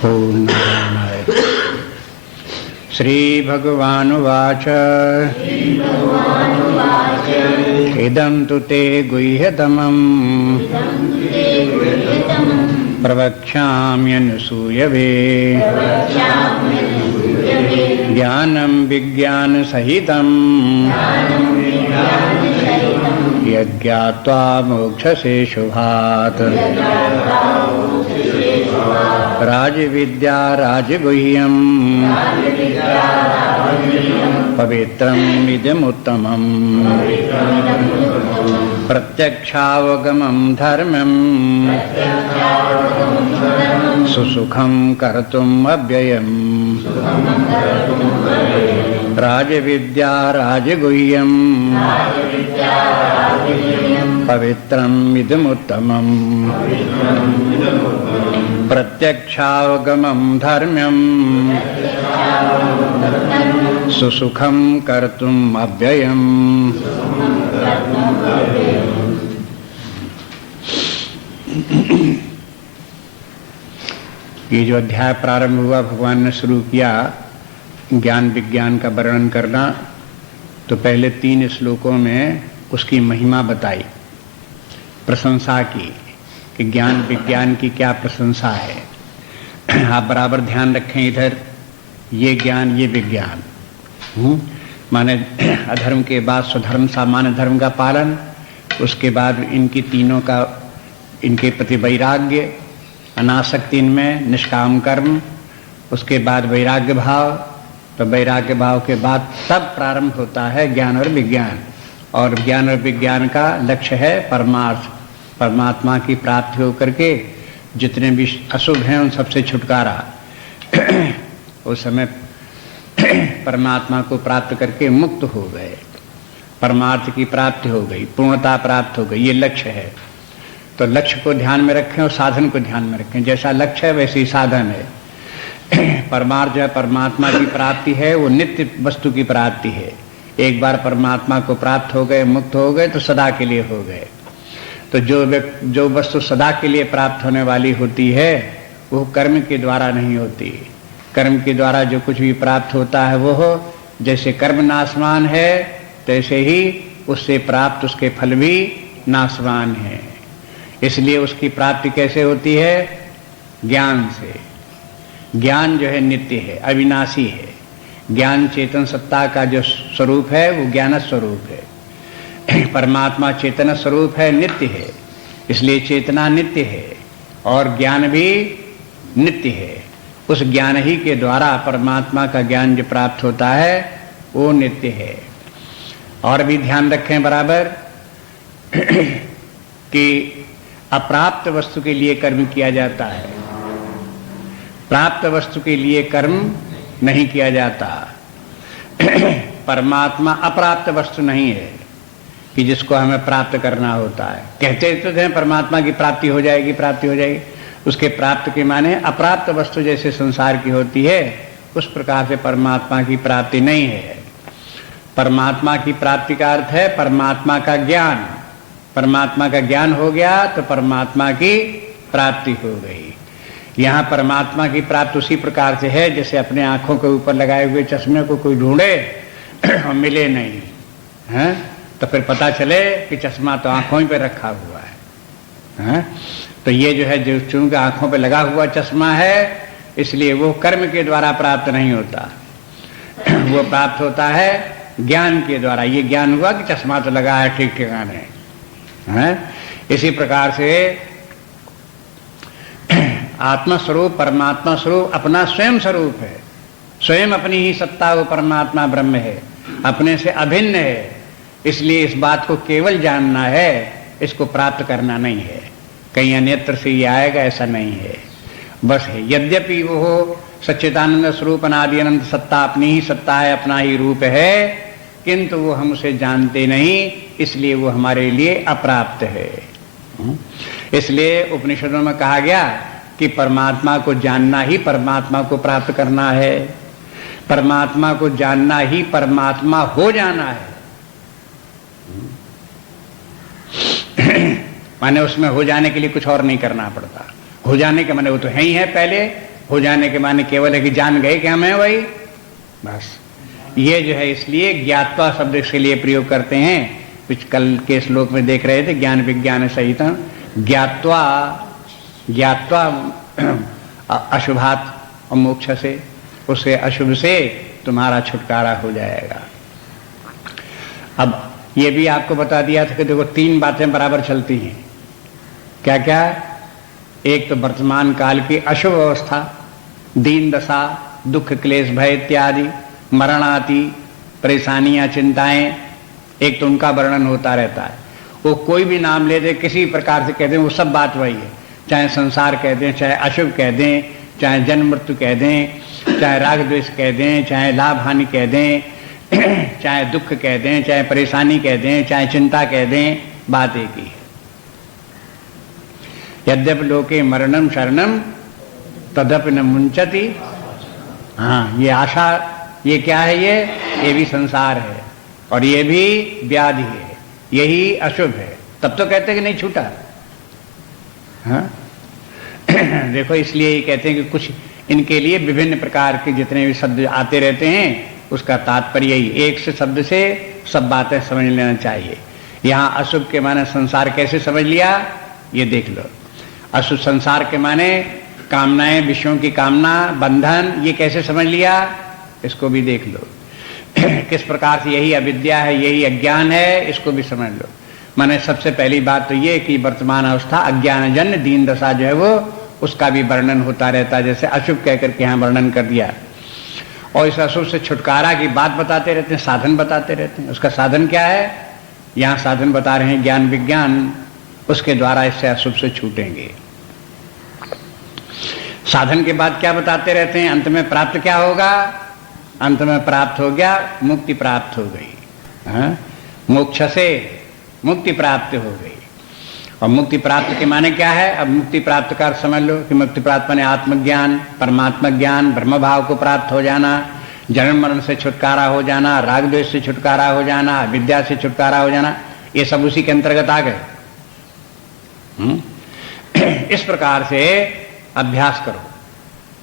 पूर्णमादाय। श्रीभगवानुवाच इदं तु ते गुह्यतमम् प्रवक्ष्याम्यनुसूयवे ज्ञानं विज्ञानसहितं यज्ञात्वा मोक्षसे शुभात्। राजविद्या राजगुह्यं पवित्रम् इदमुत्तमम् प्रत्यक्षावगमं धर्मं सुसुखं कर्तुम् अव्ययम्। राजविद्या राजगुह्यं पवित्रम् इदमुत्तमम् प्रत्यक्षावगमं धर्म्यं सुसुखं कर्तुम् अव्ययम्। ये जो अध्याय प्रारंभ हुआ, भगवान ने शुरू किया ज्ञान विज्ञान का वर्णन करना, तो पहले 3 श्लोकों में उसकी महिमा बताई, प्रशंसा की कि ज्ञान विज्ञान की क्या प्रशंसा है। आप बराबर ध्यान रखें इधर, ये ज्ञान ये विज्ञान, माने अधर्म के बाद स्वधर्म सामान्य धर्म का पालन, उसके बाद इनकी तीनों का इनके प्रति वैराग्य, अनासक्ति इनमें, निष्काम कर्म, उसके बाद वैराग्य भाव, तो वैराग्य भाव के बाद तब प्रारंभ होता है ज्ञान और विज्ञान। और ज्ञान और विज्ञान का लक्ष्य है परमार्थ, परमात्मा की प्राप्ति होकर के जितने भी अशुभ हैं उन सबसे छुटकारा। उस समय परमात्मा को प्राप्त करके मुक्त हो गए, परमार्थ की प्राप्ति हो गई, पूर्णता प्राप्त हो गई, ये लक्ष्य है। तो लक्ष्य को ध्यान में रखें और साधन को ध्यान में रखें। जैसा लक्ष्य है वैसे ही साधन है। परमार्थ जो है परमात्मा की प्राप्ति है, वो नित्य वस्तु की प्राप्ति है। एक बार परमात्मा को प्राप्त हो गए, मुक्त हो गए, तो सदा के लिए हो गए। तो जो वस्तु सदा के लिए प्राप्त होने वाली होती है वो कर्म के द्वारा नहीं होती। कर्म के द्वारा जो कुछ भी प्राप्त होता है वो जैसे कर्म नाशवान है, तैसे ही उससे प्राप्त उसके फल भी नाशवान है। इसलिए उसकी प्राप्ति कैसे होती है? ज्ञान से। ज्ञान जो है नित्य है, अविनाशी है। ज्ञान चेतन सत्ता का जो स्वरूप है वो ज्ञान स्वरूप है। परमात्मा चेतन स्वरूप है, नित्य है, इसलिए चेतना नित्य है और ज्ञान भी नित्य है। उस ज्ञान ही के द्वारा परमात्मा का ज्ञान जो प्राप्त होता है वो नित्य है। और भी ध्यान रखें बराबर कि अप्राप्त वस्तु के लिए कर्म किया जाता है, प्राप्त वस्तु के लिए कर्म नहीं किया जाता। परमात्मा अप्राप्त वस्तु नहीं है कि जिसको हमें प्राप्त करना होता है। कहते तो हैं परमात्मा की प्राप्ति हो जाएगी, प्राप्ति हो जाएगी, उसके प्राप्त के माने अप्राप्त वस्तु जैसे संसार की होती है उस प्रकार से परमात्मा की प्राप्ति नहीं है। परमात्मा की प्राप्ति का अर्थ है परमात्मा का ज्ञान। परमात्मा का ज्ञान हो गया तो परमात्मा की प्राप्ति हो गई। यहाँ परमात्मा की प्राप्ति उसी प्रकार से है जैसे अपने आंखों के ऊपर लगाए हुए चश्मे को कोई ढूंढे और मिले नहीं है, तो फिर पता चले कि चश्मा तो आंखों पे रखा हुआ है। तो ये जो है जो चूंकि आंखों पे लगा हुआ चश्मा है इसलिए वो कर्म के द्वारा प्राप्त नहीं होता, वो प्राप्त होता है ज्ञान के द्वारा। ये ज्ञान हुआ कि चश्मा तो लगा है ठीक ठिकाने है। इसी प्रकार से आत्मा स्वरूप परमात्मा स्वरूप अपना स्वयं स्वरूप है, स्वयं अपनी ही सत्ता वो परमात्मा ब्रह्म है, अपने से अभिन्न है। इसलिए इस बात को केवल जानना है, इसको प्राप्त करना नहीं है, कहीं अन्यत्र से ये आएगा ऐसा नहीं है। बस है यद्यपि वो सच्चिदानंद स्वरूप अनादि अनंत सत्ता अपनी ही सत्ता है, अपना ही रूप है, किंतु वो हम उसे जानते नहीं, इसलिए वो हमारे लिए अप्राप्त है। इसलिए उपनिषदों में कहा गया कि परमात्मा को जानना ही परमात्मा को प्राप्त करना है, परमात्मा को जानना ही परमात्मा हो जाना है। माने उसमें हो जाने के लिए कुछ और नहीं करना पड़ता, हो जाने के माने वो तो है ही है पहले, हो जाने के माने केवल है कि जान गए कि हम हैं वही, बस। ये जो है इसलिए ज्ञात्वा शब्द इसके लिए प्रयोग करते हैं। कुछ कल के श्लोक में देख रहे थे, ज्ञान विज्ञान सहित ज्ञात्वा ज्ञात्वा अशुभात और मोक्ष से, उससे अशुभ से तुम्हारा छुटकारा हो जाएगा। अब ये भी आपको बता दिया था कि देखो 3 बातें बराबर चलती हैं। क्या क्या? एक तो वर्तमान काल की अशुभ अवस्था, दीन दशा, दुख क्लेश भय इत्यादि, मरणादि परेशानियां चिंताएं, एक तो उनका वर्णन होता रहता है। वो कोई भी नाम ले दे, किसी प्रकार से कह दें, वो सब बात वही है। चाहे संसार कह दें, चाहे अशुभ कह दें, चाहे जन्म मृत्यु कह दें, चाहे राग द्वेष कह दें, चाहे लाभ हानि कह दें, चाहे दुख कह दें, चाहे परेशानी कह दें, चाहे चिंता कह दें, बात एक ही है। यद्यपि लोके मरणम शरणम तदपि न मुंचति। हाँ, ये आशा, ये क्या है? ये भी संसार है और ये भी व्याधि है, यही अशुभ है। तब तो कहते हैं कि नहीं छूटा। हाँ? देखो, इसलिए ये कहते हैं कि कुछ इनके लिए विभिन्न प्रकार के जितने भी शब्द आते रहते हैं, उसका तात्पर्य यही, एक से शब्द से सब बातें समझ लेना चाहिए। यहाँ अशुभ के माने संसार कैसे समझ लिया, ये देख लो। अशुभ संसार के माने कामनाएं, विषयों की कामना, बंधन, ये कैसे समझ लिया, इसको भी देख लो। किस प्रकार से यही अविद्या है, यही अज्ञान है, इसको भी समझ लो। माने सबसे पहली बात तो ये कि वर्तमान अवस्था अज्ञानजन्य दीन दशा जो है वो, उसका भी वर्णन होता रहता है, जैसे अशुभ कहकर के यहाँ वर्णन कर दिया। और इस अशुभ से छुटकारा की बात बताते रहते हैं, साधन बताते रहते हैं। उसका साधन क्या है? यहाँ साधन बता रहे हैं ज्ञान विज्ञान, उसके द्वारा इससे अशुभ से छूटेंगे। साधन के बाद क्या बताते रहते हैं? अंत में प्राप्त क्या होगा? अंत में प्राप्त हो गया, मुक्ति प्राप्त हो गई। हाँ? मोक्ष से मुक्ति प्राप्त हो गई। और मुक्ति प्राप्त के माने क्या है? अब मुक्ति प्राप्त का समझ लो कि मुक्ति प्राप्त माने आत्मज्ञान, परमात्मा ज्ञान, ब्रह्म भाव को प्राप्त हो जाना, जन्म मरण से छुटकारा हो जाना, राग द्वेष से छुटकारा हो जाना, विद्या से छुटकारा हो जाना, ये सब उसी के अंतर्गत आ गए। इस प्रकार से अभ्यास करो,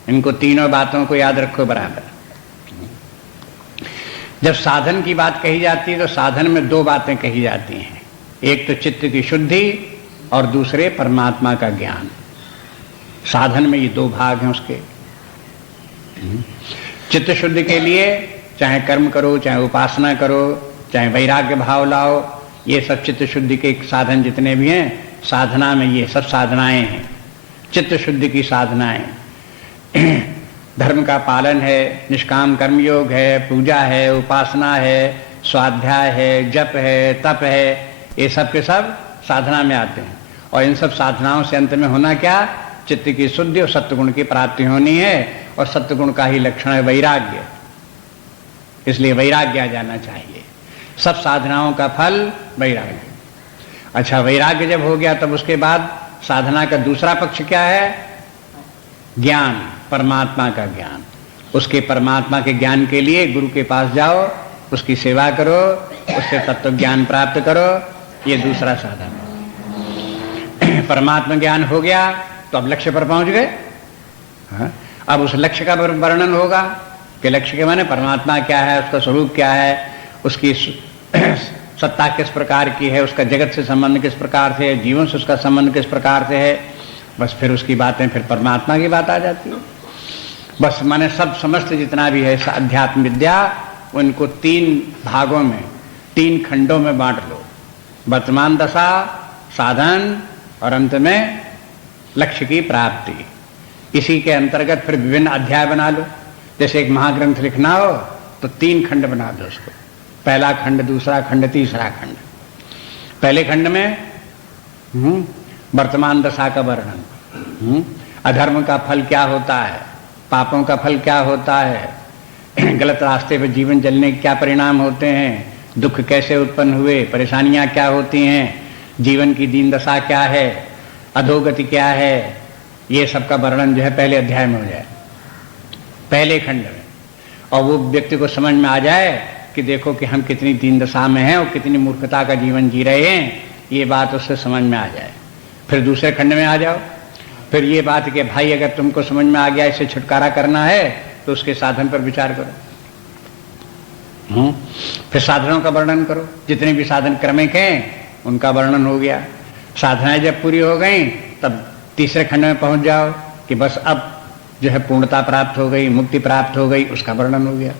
इनको तीनों बातों को याद रखो बराबर। जब साधन की बात कही जाती है तो साधन में 2 बातें कही जाती हैं, एक तो चित्त की शुद्धि और दूसरे परमात्मा का ज्ञान। साधन में ये 2 भाग हैं उसके। चित्त शुद्धि के लिए चाहे कर्म करो, चाहे उपासना करो, चाहे वैराग्य भाव लाओ, ये सब चित्त शुद्धि के साधन जितने भी हैं, साधना में ये सब साधनाएं हैं, चित्त शुद्धि की साधनाएं। धर्म का पालन है, निष्काम कर्मयोग है, पूजा है, उपासना है, स्वाध्याय है, जप है, तप है, ये सब के सब साधना में आते हैं। और इन सब साधनाओं से अंत में होना क्या? चित्त की शुद्धि और सत्वगुण की प्राप्ति होनी है। और सत्वगुण का ही लक्षण है वैराग्य, इसलिए वैराग्य आ जाना चाहिए। सब साधनाओं का फल वैराग्य। अच्छा, वैराग्य जब हो गया तब उसके बाद साधना का दूसरा पक्ष क्या है? ज्ञान, परमात्मा का ज्ञान। उसके परमात्मा के ज्ञान के लिए गुरु के पास जाओ, उसकी सेवा करो, उससे तत्व ज्ञान प्राप्त करो, ये दूसरा साधन है। परमात्मा ज्ञान हो गया तो अब लक्ष्य पर पहुंच गए। हाँ? अब उस लक्ष्य का वर्णन होगा कि लक्ष्य के माने परमात्मा क्या है, उसका स्वरूप क्या है, उसकी सत्ता किस प्रकार की है, उसका जगत से संबंध किस प्रकार से है, जीवन से उसका संबंध किस प्रकार से है। बस फिर उसकी बातें, फिर परमात्मा की बात आ जाती है। बस माने सब समस्त जितना भी है अध्यात्म विद्या, उनको 3 भागों में, 3 खंडों में बांट लो। वर्तमान दशा, साधन और अंत में लक्ष्य की प्राप्ति। इसी के अंतर्गत फिर विभिन्न अध्याय बना लो। जैसे एक महाग्रंथ लिखना हो तो 3 खंड बना दो उसको, पहला खंड, दूसरा खंड, तीसरा खंड। पहले खंड में वर्तमान दशा का वर्णन, अधर्म का फल क्या होता है, पापों का फल क्या होता है, गलत रास्ते पर जीवन चलने के क्या परिणाम होते हैं, दुख कैसे उत्पन्न हुए, परेशानियां क्या होती हैं, जीवन की दीन दशा क्या है, अधोगति क्या है, ये सब का वर्णन जो है पहले अध्याय में हो जाए, पहले खंड में। और वो व्यक्ति को समझ में आ जाए कि देखो कि हम कितनी दीन दशा में हैं और कितनी मूर्खता का जीवन जी रहे हैं, ये बात उससे समझ में आ जाए। फिर दूसरे खंड में आ जाओ। फिर ये बात कि भाई अगर तुमको समझ में आ गया इससे छुटकारा करना है तो उसके साधन पर विचार करो। फिर साधनों का वर्णन करो, जितने भी साधन क्रमिक हैं उनका वर्णन हो गया। साधनाएं जब पूरी हो गई तब तीसरे खंड में पहुंच जाओ कि बस अब जो है पूर्णता प्राप्त हो गई, मुक्ति प्राप्त हो गई, उसका वर्णन हो गया।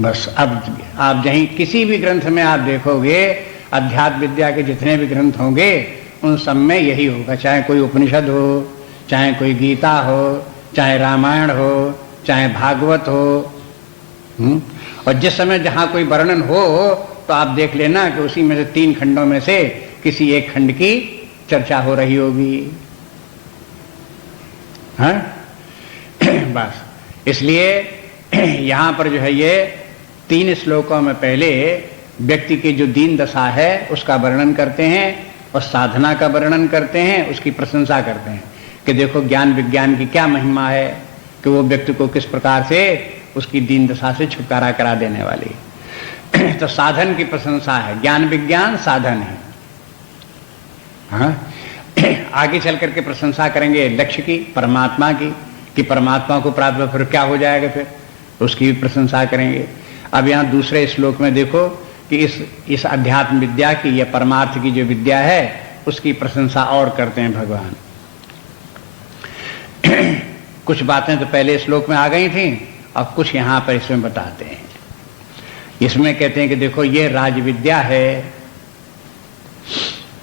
बस अब आप जहीं किसी भी ग्रंथ में आप देखोगे, अध्यात्म विद्या के जितने भी ग्रंथ होंगे उन सब में यही होगा, चाहे कोई उपनिषद हो, चाहे कोई गीता हो, चाहे रामायण हो, चाहे भागवत हो। और जिस समय जहां कोई वर्णन हो तो आप देख लेना कि उसी में से 3 खंडों में से किसी एक खंड की चर्चा हो रही होगी। हाँ बस इसलिए यहां पर जो है ये 3 श्लोकों में पहले व्यक्ति की जो दीन दशा है उसका वर्णन करते हैं और साधना का वर्णन करते हैं, उसकी प्रशंसा करते हैं कि देखो ज्ञान विज्ञान की क्या महिमा है कि वो व्यक्ति को किस प्रकार से उसकी दीन दशा से छुटकारा करा देने वाली। तो साधन की प्रशंसा है, ज्ञान विज्ञान साधन है। हाँ आगे चल करके प्रशंसा करेंगे लक्ष्य की, परमात्मा की, कि परमात्मा को प्राप्त फिर क्या हो जाएगा, फिर उसकी भी प्रशंसा करेंगे। अब यहाँ दूसरे श्लोक में देखो कि इस अध्यात्म विद्या की या परमार्थ की जो विद्या है उसकी प्रशंसा और करते हैं भगवान। कुछ बातें तो पहले श्लोक में आ गई थी, अब कुछ यहाँ पर इसमें बताते हैं। इसमें कहते हैं कि देखो ये राज विद्या है,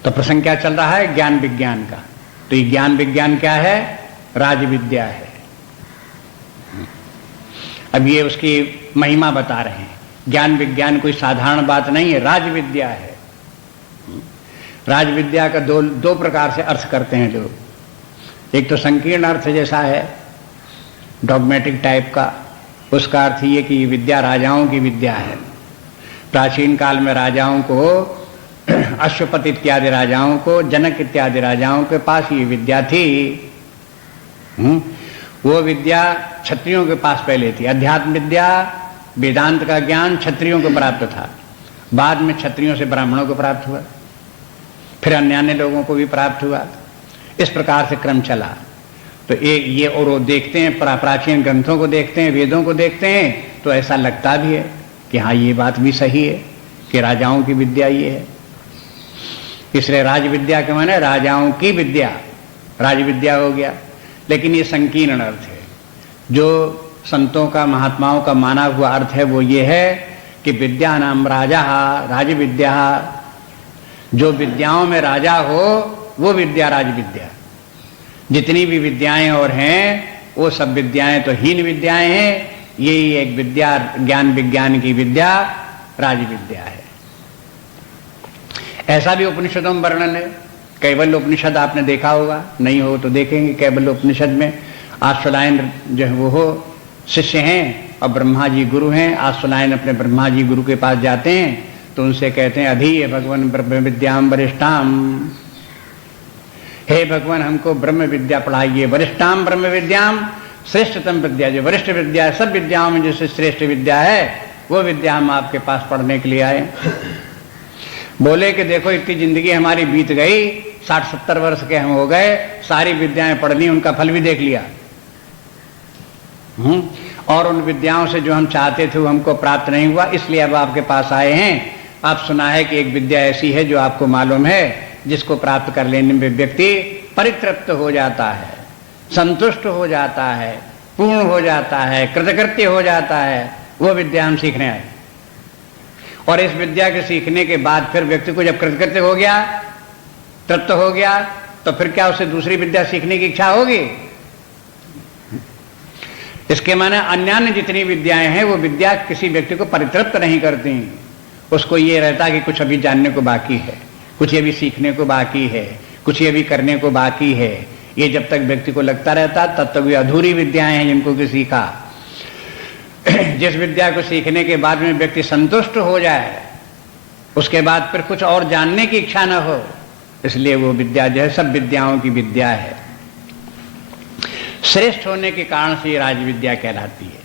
तो प्रसंग क्या चल रहा है, ज्ञान विज्ञान का। तो ये ज्ञान विज्ञान क्या है, राज विद्या है। अब ये उसकी महिमा बता रहे हैं। ज्ञान विज्ञान कोई साधारण बात नहीं है, राज विद्या है। राज विद्या का दो प्रकार से अर्थ करते हैं लोग। एक तो संकीर्ण अर्थ जैसा है, डॉगमेटिक टाइप का, उसका अर्थ ये कि ये विद्या राजाओं की विद्या है। प्राचीन काल में राजाओं को, अश्वपति इत्यादि राजाओं को, जनक इत्यादि राजाओं के पास ये विद्या थी। वो विद्या क्षत्रियों के पास पहले थी। अध्यात्म विद्या, वेदांत का ज्ञान क्षत्रियों को प्राप्त था, बाद में क्षत्रियों से ब्राह्मणों को प्राप्त हुआ, फिर अन्य लोगों को भी प्राप्त हुआ। इस प्रकार से क्रम चला। तो ये और वो देखते हैं, प्राचीन ग्रंथों को देखते हैं, वेदों को देखते हैं, तो ऐसा लगता भी है कि हाँ ये बात भी सही है कि राजाओं की विद्या ये है। इसलिए राज विद्या के माने राजाओं की विद्या, राज विद्या हो गया। लेकिन ये संकीर्ण अर्थ है। जो संतों का, महात्माओं का माना हुआ अर्थ है वो ये है कि विद्या नाम राजा, राज विद्या, जो विद्याओं में राजा हो वो विद्या राज विद्या। जितनी भी विद्याएं और हैं वो सब विद्याएं तो हीन विद्याएं हैं, यही एक विद्या ज्ञान विज्ञान की विद्या राज विद्या है। ऐसा भी उपनिषदों में वर्णन है। कैवल्य उपनिषद आपने देखा होगा, नहीं हो तो देखेंगे। कैवल्य उपनिषद में आश्वलायन जो है वो हो शिष्य हैं और ब्रह्मा जी गुरु हैं। आश्वलायन अपने ब्रह्मा जी गुरु के पास जाते हैं तो उनसे कहते हैं अधीय भगवान ब्रह्म विद्याम वरिष्ठाम, हे भगवान हमको ब्रह्म विद्या पढ़ाइए। वरिष्ठाम ब्रह्म विद्याम, श्रेष्ठतम विद्या, जो वरिष्ठ विद्या है, सब विद्याओं में जैसे श्रेष्ठ विद्या है वो विद्या हम आपके पास पढ़ने के लिए आए। बोले कि देखो इतनी जिंदगी हमारी बीत गई, 60-70 वर्ष के हम हो गए, सारी विद्याएं पढ़ ली, उनका फल भी देख लिया। और उन विद्याओं से जो हम चाहते थे वो हमको प्राप्त नहीं हुआ, इसलिए अब आपके पास आए हैं। आप सुना है कि एक विद्या ऐसी है जो आपको मालूम है, जिसको प्राप्त कर लेने में व्यक्ति परितृप्त हो जाता है, संतुष्ट हो जाता है, पूर्ण हो जाता है, कृतकृत्य हो जाता है। वो विद्या हम सीखने आए। और इस विद्या के सीखने के बाद फिर व्यक्ति को जब कृतकृत्य हो गया, तृप्त हो गया, तो फिर क्या उसे दूसरी विद्या सीखने की इच्छा होगी? इसके माने अन्य जितनी विद्याएं हैं वो विद्या किसी व्यक्ति को परितृप्त नहीं करती। उसको ये रहता कि कुछ अभी जानने को बाकी है, कुछ ये भी सीखने को बाकी है, कुछ ये भी करने को बाकी है। ये जब तक व्यक्ति को लगता रहता तब तक वे अधूरी विद्याएं हैं जिनको कि सीखा। जिस विद्या को सीखने के बाद में व्यक्ति संतुष्ट हो जाए, उसके बाद फिर कुछ और जानने की इच्छा न हो, इसलिए वो विद्या जो है सब विद्याओं की विद्या है। श्रेष्ठ होने के कारण से ये राज विद्या कहलाती है।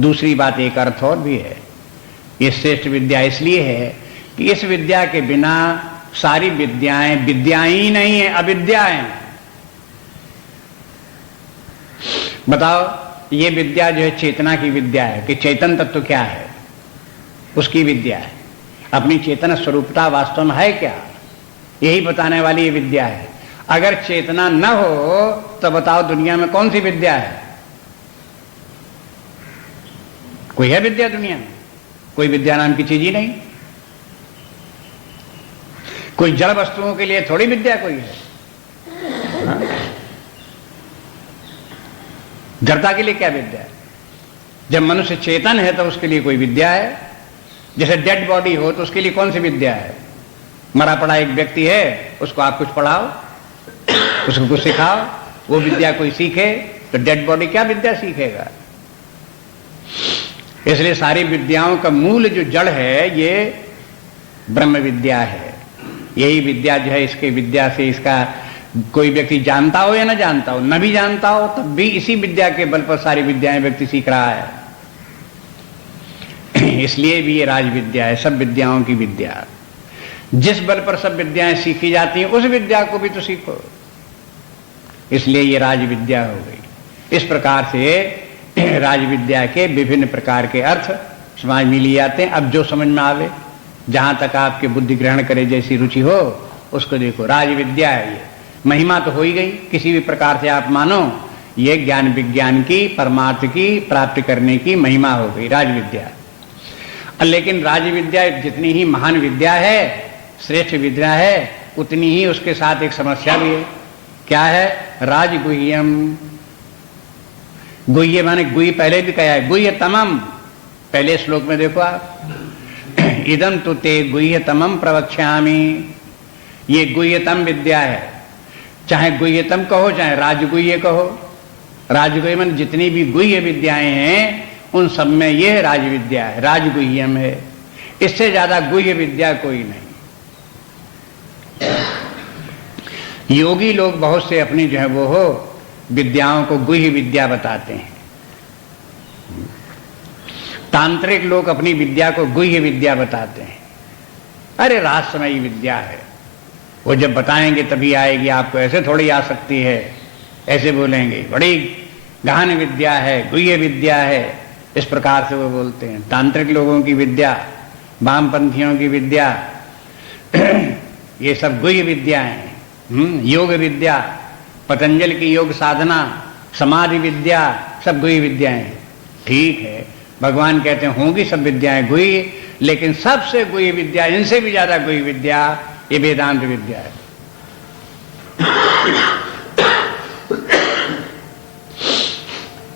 दूसरी बात एक अर्थ और भी है, ये श्रेष्ठ विद्या इसलिए है कि इस विद्या के बिना सारी विद्याएं विद्याएं ही नहीं है, अविद्याएं। बताओ ये विद्या जो है चेतना की विद्या है कि चेतन तत्व क्या है, उसकी विद्या है। अपनी चेतन स्वरूपता वास्तव में है क्या, यही बताने वाली ये विद्या है। अगर चेतना न हो तो बताओ दुनिया में कौन सी विद्या है? कोई है विद्या दुनिया में? कोई विद्या नाम की चीज ही नहीं। कोई जड़ वस्तुओं के लिए थोड़ी विद्या कोई है। हाँ? जड़ता के लिए क्या विद्या है? जब मनुष्य चेतन है तो उसके लिए कोई विद्या है। जैसे डेड बॉडी हो तो उसके लिए कौन सी विद्या है? मरा पड़ा एक व्यक्ति है, उसको आप कुछ पढ़ाओ, उसको कुछ सिखाओ, वो विद्या कोई सीखे तो डेड बॉडी क्या विद्या सीखेगा? इसलिए सारी विद्याओं का मूल जो जड़ है ये ब्रह्म विद्या है। यही विद्या जो है, इसके विद्या से इसका कोई व्यक्ति जानता हो या न जानता हो, न भी जानता हो तब भी इसी विद्या के बल पर सारी विद्याएं व्यक्ति सीख रहा है। इसलिए भी ये राज विद्या है, सब विद्याओं की विद्या। जिस बल पर सब विद्याएं सीखी जाती हैं उस विद्या को भी तो सीखो, इसलिए ये राज विद्या हो गई। इस प्रकार से राज विद्या के विभिन्न प्रकार के अर्थ समाज में लिए जाते हैं। अब जो समझ में आवे, जहां तक आपके बुद्धि ग्रहण करे, जैसी रुचि हो उसको देखो। राज विद्या है ये, महिमा तो हो ही गई। किसी भी प्रकार से आप मानो ये ज्ञान विज्ञान की, परमार्थ की प्राप्ति करने की महिमा हो गई, राज विद्या। लेकिन राज विद्या जितनी ही महान विद्या है, श्रेष्ठ विद्या है, उतनी ही उसके साथ एक समस्या भी है। क्या है? राजगुह्यम। गुह्य माने गुह्य पहले भी कहा है, गुह्य तमम। पहले श्लोक में देखो आप, इदम तु ते गुह्य तमम प्रवक्ष्यामि। ये गुह्यतम विद्या है, चाहे गुह्यतम कहो चाहे राजगुह्य कहो। राजगुह्य माने जितनी भी गुह्य विद्याएं हैं उन सब में यह राज विद्या है, राजगुह्यम है। इससे ज्यादा गुह्य विद्या कोई नहीं। योगी लोग बहुत से अपनी जो है वो हो विद्याओं को गुह्य विद्या बताते हैं। तांत्रिक लोग अपनी विद्या को गुह्य विद्या बताते हैं। अरे रहस्यमयी विद्या है, वो जब बताएंगे तभी आएगी, आपको ऐसे थोड़ी आ सकती है, ऐसे बोलेंगे बड़ी गहन विद्या है, गुह्य विद्या है, इस प्रकार से वो बोलते हैं। तांत्रिक लोगों की विद्या, वामपंथियों की विद्या, ये सब गुह्य विद्याएं हैं। योग विद्या, पतंजलि की योग साधना, समाधि विद्या, सब गुह्य विद्याएं। ठीक है, भगवान कहते हैं होंगी सब विद्याएं गुह्य, लेकिन सबसे गुह्य विद्या, इनसे भी ज्यादा गुह्य विद्या ये वेदांत विद्या है।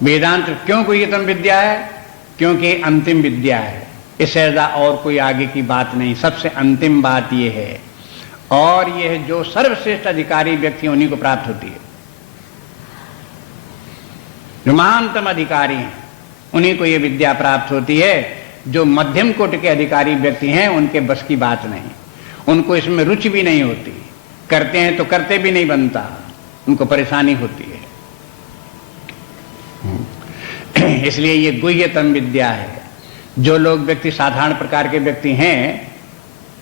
वेदांत क्यों गुह्यतम विद्या है? क्योंकि अंतिम विद्या है, इससे ज्यादा और कोई आगे की बात नहीं, सबसे अंतिम बात यह है। और यह जो सर्वश्रेष्ठ अधिकारी व्यक्ति उन्हीं को प्राप्त होती है। जो महानतम अधिकारी हैं उन्हीं को यह विद्या प्राप्त होती है। जो मध्यम कोटि के अधिकारी व्यक्ति हैं उनके बस की बात नहीं, उनको इसमें रुचि भी नहीं होती, करते हैं तो करते भी नहीं बनता, उनको परेशानी होती है। इसलिए ये गुह्यतम विद्या है। जो लोग व्यक्ति साधारण प्रकार के व्यक्ति हैं,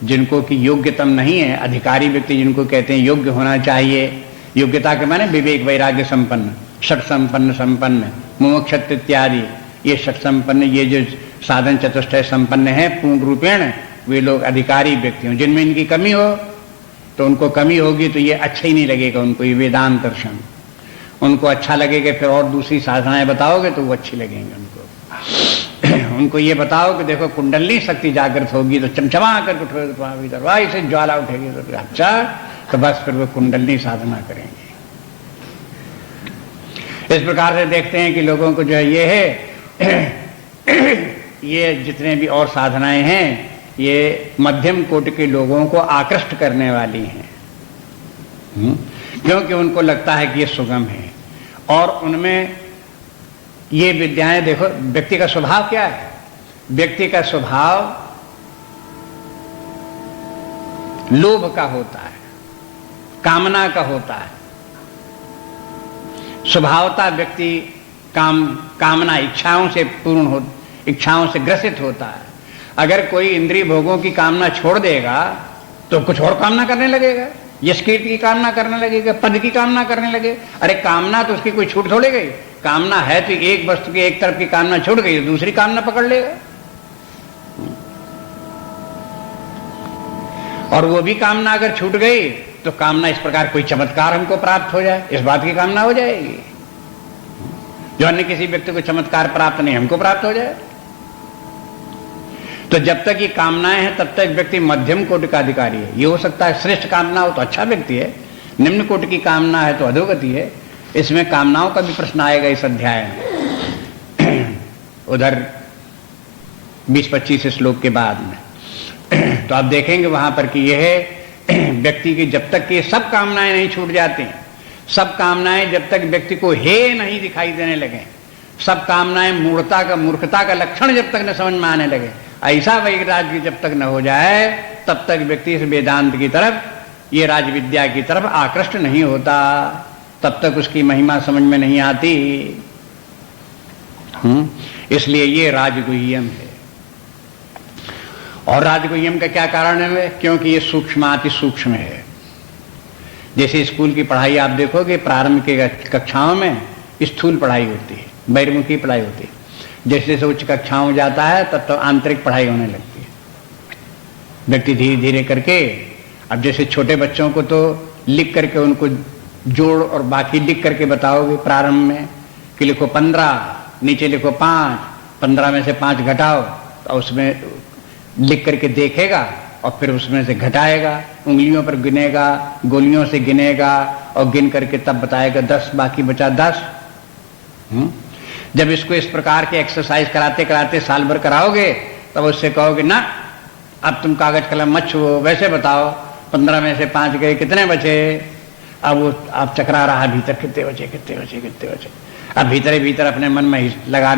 जिनको की योग्यतम नहीं है, अधिकारी व्यक्ति जिनको कहते हैं योग्य होना चाहिए, योग्यता के माने विवेक वैराग्य संपन्न, षट संपन्न, मुमुक्षुत्व इत्यादि, ये षट संपन्न, ये जो साधन चतुष्टय संपन्न है पूर्ण रूपेण, वे लोग अधिकारी व्यक्ति हों। जिनमें इनकी कमी हो तो उनको कमी होगी तो ये अच्छा ही नहीं लगेगा उनको, ये वेदांत दर्शन। उनको अच्छा लगेगा फिर और दूसरी साधनाएं बताओगे तो वो अच्छी लगेंगे उनको। उनको ये बताओ कि देखो कुंडली शक्ति जागृत होगी तो चमचमा कर उठोगे तो वहां भीतर वाह से ज्वाला उठेगी तो अच्छा, तो बस फिर वो कुंडली साधना करेंगे। इस प्रकार से देखते हैं कि लोगों को जो है ये है, ये जितने भी और साधनाएं हैं ये मध्यम कोटि के लोगों को आकृष्ट करने वाली हैं, क्योंकि उनको लगता है कि ये सुगम है। और उनमें ये विद्याएं, देखो व्यक्ति का स्वभाव क्या है? व्यक्ति का स्वभाव लोभ का होता है, कामना का होता है। स्वभावतः व्यक्ति कामना इच्छाओं से पूर्ण हो, इच्छाओं से ग्रसित होता है। अगर कोई इंद्रिय भोगों की कामना छोड़ देगा तो कुछ और कामना करने लगेगा, यश कीर्ति की कामना करने लगेगा, पद की कामना करने लगे। अरे कामना तो उसकी कोई छूट थोड़ी गई, कामना है तो एक वस्तु की एक तरफ की कामना छूट गई, दूसरी कामना पकड़ लेगा। और वो भी कामना अगर छूट गई तो कामना इस प्रकार कोई चमत्कार हमको प्राप्त हो जाए, इस बात की कामना हो जाएगी। जो अन्य किसी व्यक्ति को चमत्कार प्राप्त नहीं, हमको प्राप्त हो जाए। तो जब तक ये कामनाएं हैं तब तक व्यक्ति मध्यम कोटि का अधिकारी है। ये हो सकता है श्रेष्ठ कामना हो तो अच्छा व्यक्ति है, निम्न कोटि की कामना है तो अधोगति है। इसमें कामनाओं का भी प्रश्न आएगा इस अध्याय में, उधर 20-25 श्लोक के बाद में। तो आप देखेंगे वहां पर कि यह व्यक्ति की जब तक कि सब कामनाएं नहीं छूट जाती, सब कामनाएं जब तक व्यक्ति को हे नहीं दिखाई देने लगे, सब कामनाएं मूर्खता का लक्षण जब तक न समझ में आने लगे, ऐसा वैराग्य जब तक न हो जाए तब तक व्यक्ति इस वेदांत की तरफ, ये राजविद्या की तरफ आकृष्ट नहीं होता, तब तक उसकी महिमा समझ में नहीं आती। इसलिए ये राजगुह्यम है। और राजगुह्यम का क्या कारण है? क्योंकि ये सूक्ष्माति सूक्ष्म है। जैसे स्कूल की पढ़ाई आप देखोगे, प्रारंभ के कक्षाओं में स्थूल पढ़ाई होती है, बहिर्मुखी पढ़ाई होती है। जैसे जैसे उच्च कक्षाओं में जाता है तब तो आंतरिक पढ़ाई होने लगती है। व्यक्ति धीरे धीरे करके, अब जैसे छोटे बच्चों को तो लिख करके उनको जोड़ और बाकी लिख करके बताओगे प्रारंभ में कि लिखो 15, नीचे लिखो 5, 15 में से 5 घटाओ, तो उसमें लिख करके देखेगा और फिर उसमें से घटाएगा, उंगलियों पर गिनेगा, गोलियों से गिनेगा और गिन करके तब बताएगा 10, बाकी बचा 10। जब इसको इस प्रकार के एक्सरसाइज कराते कराते साल भर कराओगे तब उससे कहोगे ना अब तुम कागज कलम मत छुओ, वैसे बताओ 15 में से 5 गए, कितने बचे? अब वो आप चकरा रहा भीतर, कितने बचे कितने बचे कितने बचे। अब भीतर भीतर अपने मन में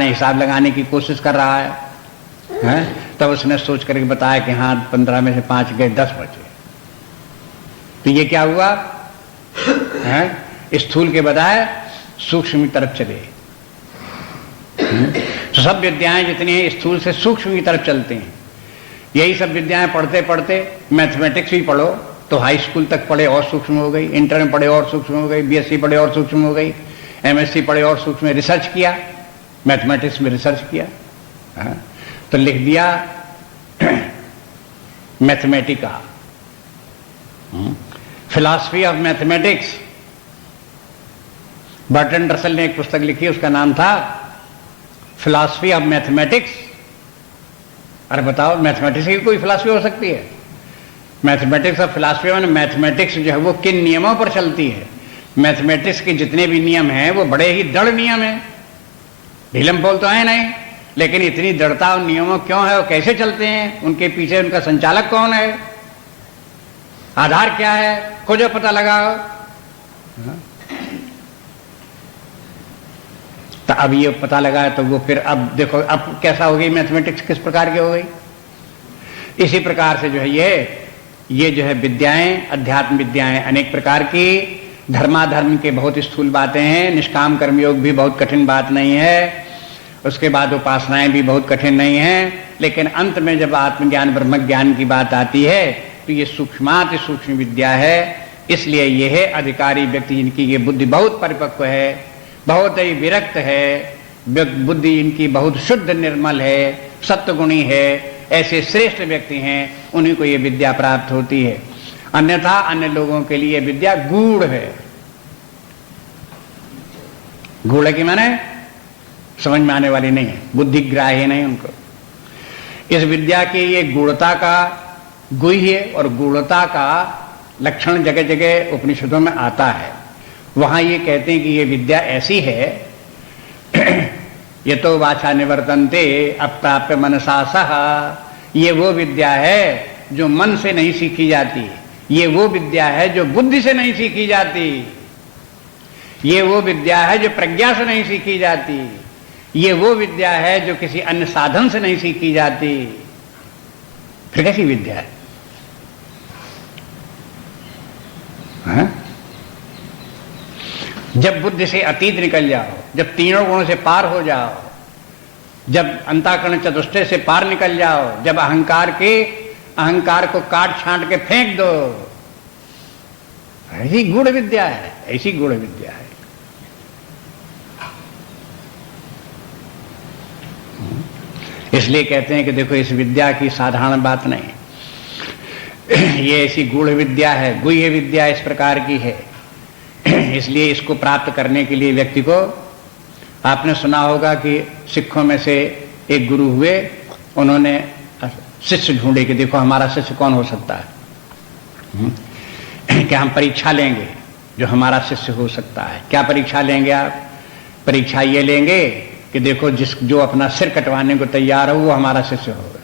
हिसाब लगाने की कोशिश कर रहा है। तब उसने सोच करके बताया कि हाँ 15 में से 5 गए, 10 बचे। तो ये क्या हुआ है? स्थूल के बजाय सूक्ष्म की तरफ चले। तो सब विद्याएं जितनी हैं स्थूल से सूक्ष्म की तरफ चलती हैं। यही सब विद्याएं पढ़ते पढ़ते, मैथमेटिक्स भी पढ़ो तो हाई स्कूल तक पढ़े और सूक्ष्म हो गई, इंटर में पढ़े और सूक्ष्म हो गई, बीएससी पढ़े और सूक्ष्म हो गई, एमएससी पढ़े और सूक्ष्म में रिसर्च किया, मैथमेटिक्स में रिसर्च किया, तो लिख दिया Mathematica, philosophy of mathematics. Burton Russell ने एक पुस्तक लिखी, उसका नाम था फिलॉसफी ऑफ मैथमेटिक्स। अरे बताओ, मैथमेटिक्स की कोई फिलॉसफी हो सकती है? मैथमेटिक्स और फिलॉसफी में मैथमेटिक्स जो है वो किन नियमों पर चलती है? मैथमेटिक्स के जितने भी नियम हैं वो बड़े ही दृढ़ नियम हैं, ढीलम पोल तो है नहीं, लेकिन इतनी दृढ़ता उन नियमों क्यों है और कैसे चलते हैं? उनके पीछे उनका संचालक कौन है, आधार क्या है, खोजो पता लगाओ। तो अब ये पता लगा तो वो फिर अब देखो अब कैसा हो गई मैथमेटिक्स, किस प्रकार की हो गई। इसी प्रकार से जो है ये जो है विद्याएं, अध्यात्म विद्याएं अनेक प्रकार की, धर्माधर्म के बहुत स्थूल बातें हैं, निष्काम कर्मयोग भी बहुत कठिन बात नहीं है, उसके बाद उपासनाएं भी बहुत कठिन नहीं है, लेकिन अंत में जब आत्मज्ञान ब्रह्म ज्ञान की बात आती है तो ये सूक्ष्माति सूक्ष्म विद्या है। इसलिए ये है अधिकारी व्यक्ति जिनकी ये बुद्धि बहुत परिपक्व है, बहुत ही विरक्त है, बुद्धि इनकी बहुत शुद्ध निर्मल है, सत्वगुणी है, ऐसे श्रेष्ठ व्यक्ति हैं, उन्हीं को ये विद्या प्राप्त होती है। अन्यथा अन्य लोगों के लिए विद्या गूढ़ है। गूढ़ की माने समझ में आने वाली नहीं है, बुद्धिग्राह्य नहीं उनको। इस विद्या की ये गूढ़ता का, गुह्य और गूढ़ता का लक्षण जगह जगह उपनिषदों में आता है। वहां ये कहते हैं कि ये विद्या ऐसी है ये तो वाचा निवर्तन्ते अप्राप्य मनसा सह, ये वो विद्या है जो मन से नहीं सीखी जाती, ये वो विद्या है जो बुद्धि से नहीं सीखी जाती, ये वो विद्या है जो प्रज्ञा से नहीं सीखी जाती, ये वो विद्या है जो किसी अन्य साधन से नहीं सीखी जाती। फिर कैसी विद्या है? जब बुद्धि से अतीत निकल जाओ, जब तीनों गुणों से पार हो जाओ, जब अंतःकरण चतुष्टय से पार निकल जाओ, जब अहंकार को काट छांट के फेंक दो, ऐसी गूढ़ विद्या है, ऐसी गूढ़ विद्या है। इसलिए कहते हैं कि देखो इस विद्या की साधारण बात नहीं, ये ऐसी गूढ़ विद्या है, गुह्य विद्या इस प्रकार की है। इसलिए इसको प्राप्त करने के लिए व्यक्ति को, आपने सुना होगा कि सिखों में से एक गुरु हुए, उन्होंने शिष्य ढूंढे कि देखो हमारा शिष्य कौन हो सकता है, क्या हम परीक्षा लेंगे जो हमारा शिष्य हो सकता है। क्या परीक्षा लेंगे आप? परीक्षा ये लेंगे कि देखो जो अपना सिर कटवाने को तैयार हो वो हमारा शिष्य होगा।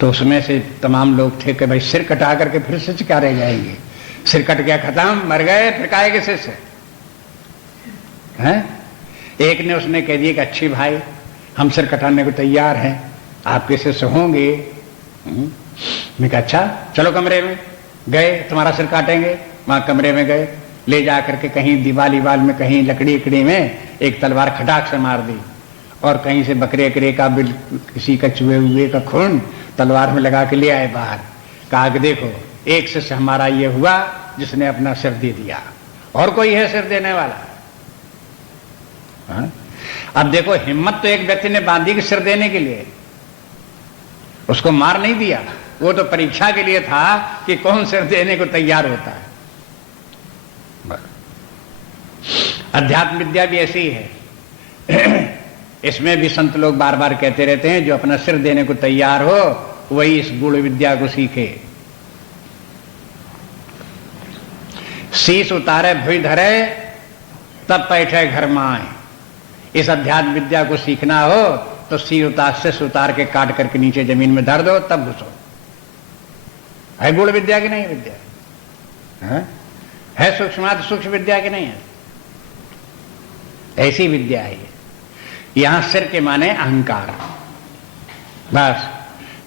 तो उसमें से तमाम लोग थे कि भाई सिर कटा करके फिर शिष्य क्या रह जाएंगे, सिर कट गया खत्म, मर गए, फिर काहे के शिष्य हैं। एक ने उसने कह दिया कि अच्छी भाई हम सिर कटाने को तैयार हैं, आपके शिष्य होंगे। मैं कहा अच्छा चलो कमरे में गए, तुम्हारा सिर काटेंगे। वहां कमरे में गए, ले जा करके कहीं दीवाल में कहीं लकड़ी में एक तलवार खटाक से मार दी, और कहीं से बकरे का किसी का चूहे हुए का खून तलवार में लगा के ले आए बाहर। कहा कि देखो एक शिष्य हमारा ये हुआ जिसने अपना सिर दे दिया, और कोई है सिर देने वाला? हाँ? अब देखो हिम्मत तो एक व्यक्ति ने बांधी कि सिर देने के लिए, उसको मार नहीं दिया, वो तो परीक्षा के लिए था कि कौन सिर देने को तैयार होता है। अध्यात्म विद्या भी ऐसी ही है। इसमें भी संत लोग बार बार कहते रहते हैं जो अपना सिर देने को तैयार हो वही इस गूढ़ विद्या को सीखे। शीश उतारे भुई धरे तब बैठे घर माए। इस अध्यात्म विद्या को सीखना हो तो शीश उतार के काट करके नीचे जमीन में धर दो तब घुसो। है गूढ़ विद्या की नहीं विद्या? है सूक्ष्म विद्या की नहीं है? ऐसी विद्या है। यहां सिर के माने अहंकार। बस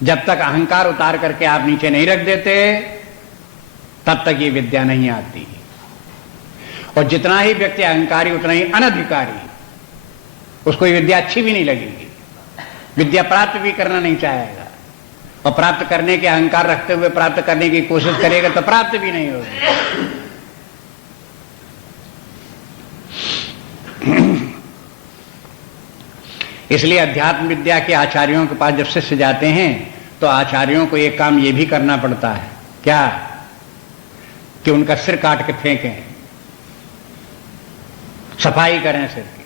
जब तक अहंकार उतार करके आप नीचे नहीं रख देते तब तक ये विद्या नहीं आती। और जितना ही व्यक्ति अहंकारी उतना ही अनधिकारी, उसको ये विद्या अच्छी भी नहीं लगेगी, विद्या प्राप्त भी करना नहीं चाहेगा, और प्राप्त करने के अहंकार रखते हुए प्राप्त करने की कोशिश करेगा तो प्राप्त भी नहीं होगी। इसलिए अध्यात्म विद्या के आचार्यों के पास जब शिष्य जाते हैं तो आचार्यों को एक काम ये भी करना पड़ता है, क्या कि उनका सिर काट के फेंकें, सफाई करें सिर की।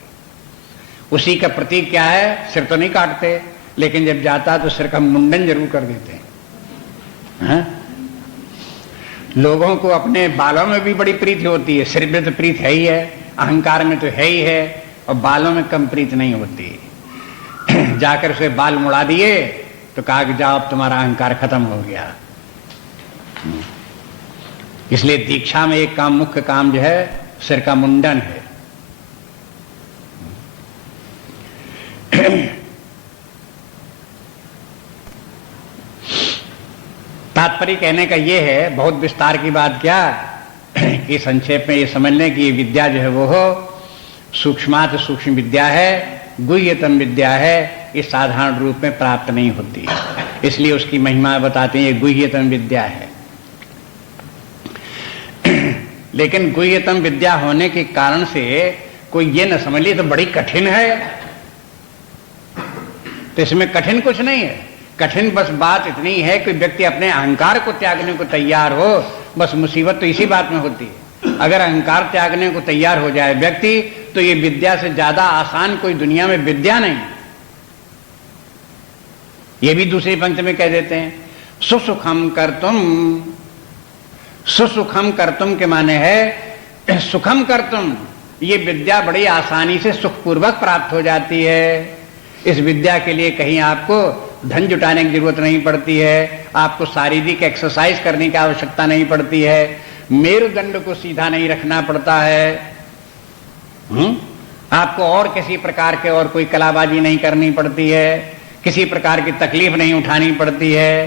उसी का प्रतीक क्या है? सिर तो नहीं काटते, लेकिन जब जाता तो सिर का मुंडन जरूर कर देते हैं। लोगों को अपने बालों में भी बड़ी प्रीति होती है, सिर में तो प्रीत है ही है, अहंकार में तो है ही है, और बालों में कम प्रीत नहीं होती। जाकर उसे बाल मुड़ा दिए तो कहा कि जाओ अब तुम्हारा अहंकार खत्म हो गया। इसलिए दीक्षा में एक काम, मुख्य काम जो है सिर का मुंडन है। तात्पर्य कहने का यह है, बहुत विस्तार की बात क्या कि संक्षेप में ये समझ लें कि ये विद्या जो है वो सूक्ष्मात सूक्ष्म विद्या है, गुह्यतम विद्या है, ये साधारण रूप में प्राप्त नहीं होती, इसलिए उसकी महिमा बताते हैं ये गुह्यतम विद्या है। लेकिन गुह्यतम विद्या होने के कारण से कोई ये न समझ ले तो बड़ी कठिन है, तो इसमें कठिन कुछ नहीं है। कठिन बस बात इतनी है कि व्यक्ति अपने अहंकार को त्यागने को तैयार हो, बस मुसीबत तो इसी बात में होती है। अगर अहंकार त्यागने को तैयार हो जाए व्यक्ति तो ये विद्या से ज्यादा आसान कोई दुनिया में विद्या नहीं। ये भी दूसरी पंक्ति में कह देते हैं, सुसुखम कर्तुम। सुसुखम कर्तुम के माने है सुखम कर्तुम, ये विद्या बड़ी आसानी से सुखपूर्वक प्राप्त हो जाती है। इस विद्या के लिए कहीं आपको धन जुटाने की जरूरत नहीं पड़ती है, आपको शारीरिक एक्सरसाइज करने की आवश्यकता नहीं पड़ती है, मेरुदंड को सीधा नहीं रखना पड़ता है, आपको और किसी प्रकार के और कोई कलाबाजी नहीं करनी पड़ती है, किसी प्रकार की तकलीफ नहीं उठानी पड़ती है,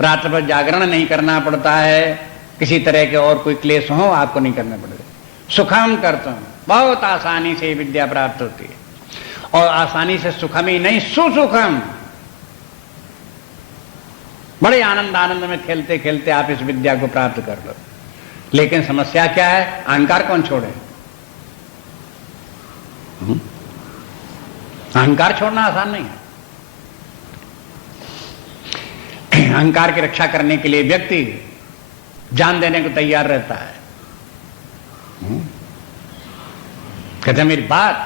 रात भर जागरण नहीं करना पड़ता है, किसी तरह के और कोई क्लेश हो आपको नहीं करना पड़ता। सुखम कर्तुम, बहुत आसानी से विद्या प्राप्त होती है, और आसानी से सुखम ही नहीं सुसुखम, बड़े आनंद में खेलते खेलते आप इस विद्या को प्राप्त कर लो। लेकिन समस्या क्या है? अहंकार कौन छोड़े? अहंकार छोड़ना आसान नहीं है। अहंकार की रक्षा करने के लिए व्यक्ति जान देने को तैयार रहता है। कहते मेरी बात,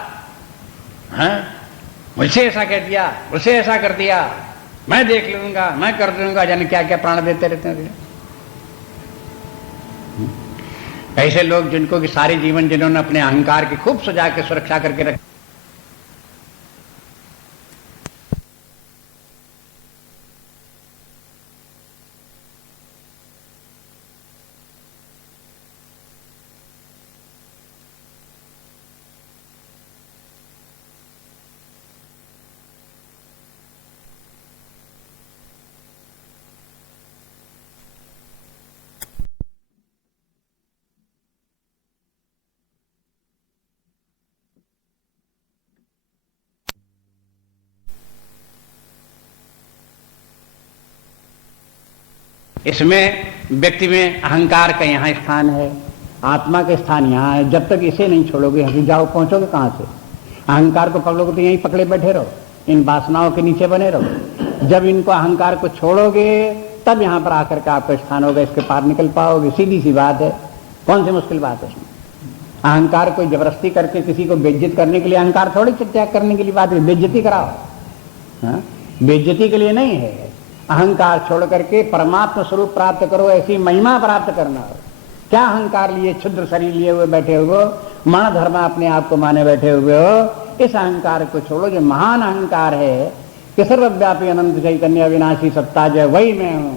मुझसे ऐसा कह दिया, मुझसे ऐसा कर दिया, मैं देख लूंगा, मैं कर दूंगा, जाने क्या क्या प्राण देते रहते हैं। ऐसे लोग जिनको कि सारे जीवन जिन्होंने अपने अहंकार की खूब सजा के सुरक्षा करके रख, इसमें व्यक्ति में अहंकार का यहाँ स्थान है, आत्मा का स्थान यहाँ है। जब तक इसे नहीं छोड़ोगे हंसी जाओ, पहुंचोगे कहां से? अहंकार को पकड़ोगे तो यहीं पकड़े बैठे रहो, इन वासनाओं के नीचे बने रहो। जब इनको अहंकार को छोड़ोगे तब यहां पर आकर के आपका स्थान होगा, इसके पार निकल पाओगे। सीधी सी बात है, कौन सी मुश्किल बात है इसमें? अहंकार को जबरदस्ती करके किसी को बेइज्जत करने के लिए, अहंकार थोड़ी त्याग करने के लिए बात है, बेइज्जती कराओ। बेइज्जती के लिए नहीं है। अहंकार छोड़ करके परमात्मा स्वरूप प्राप्त करो, ऐसी महिमा प्राप्त करना हो। क्या अहंकार लिए, क्षुद्र शरीर लिए हुए बैठे हो, मन धर्म अपने आप को माने बैठे हुए हो? इस अहंकार को छोड़ो, जो महान अहंकार है कि सर्वव्यापी अनंत चैतन्य अविनाशी सत्ता जो वही मैं हूं,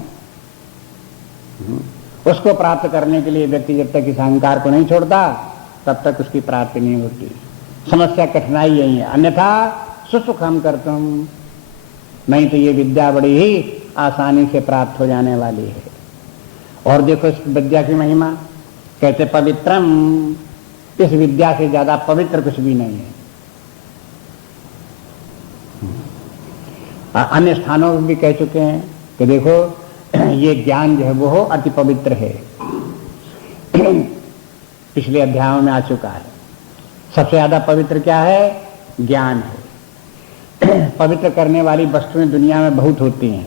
उसको प्राप्त करने के लिए व्यक्ति जब तक इस अहंकार को नहीं छोड़ता तब तक उसकी प्राप्ति नहीं होती। समस्या कठिनाई यही है, अन्यथा सुसुखम करतुम, नहीं तो ये विद्या बड़ी ही आसानी से प्राप्त हो जाने वाली है। और देखो इस विद्या की महिमा, कहते पवित्रम, इस विद्या से ज्यादा पवित्र कुछ भी नहीं है। अन्य स्थानों में भी कह चुके हैं कि देखो ये ज्ञान जो है वो अति पवित्र है, पिछले अध्यायों में आ चुका है। सबसे ज्यादा पवित्र क्या है? ज्ञान है। पवित्र करने वाली वस्तुएं दुनिया में बहुत होती हैं।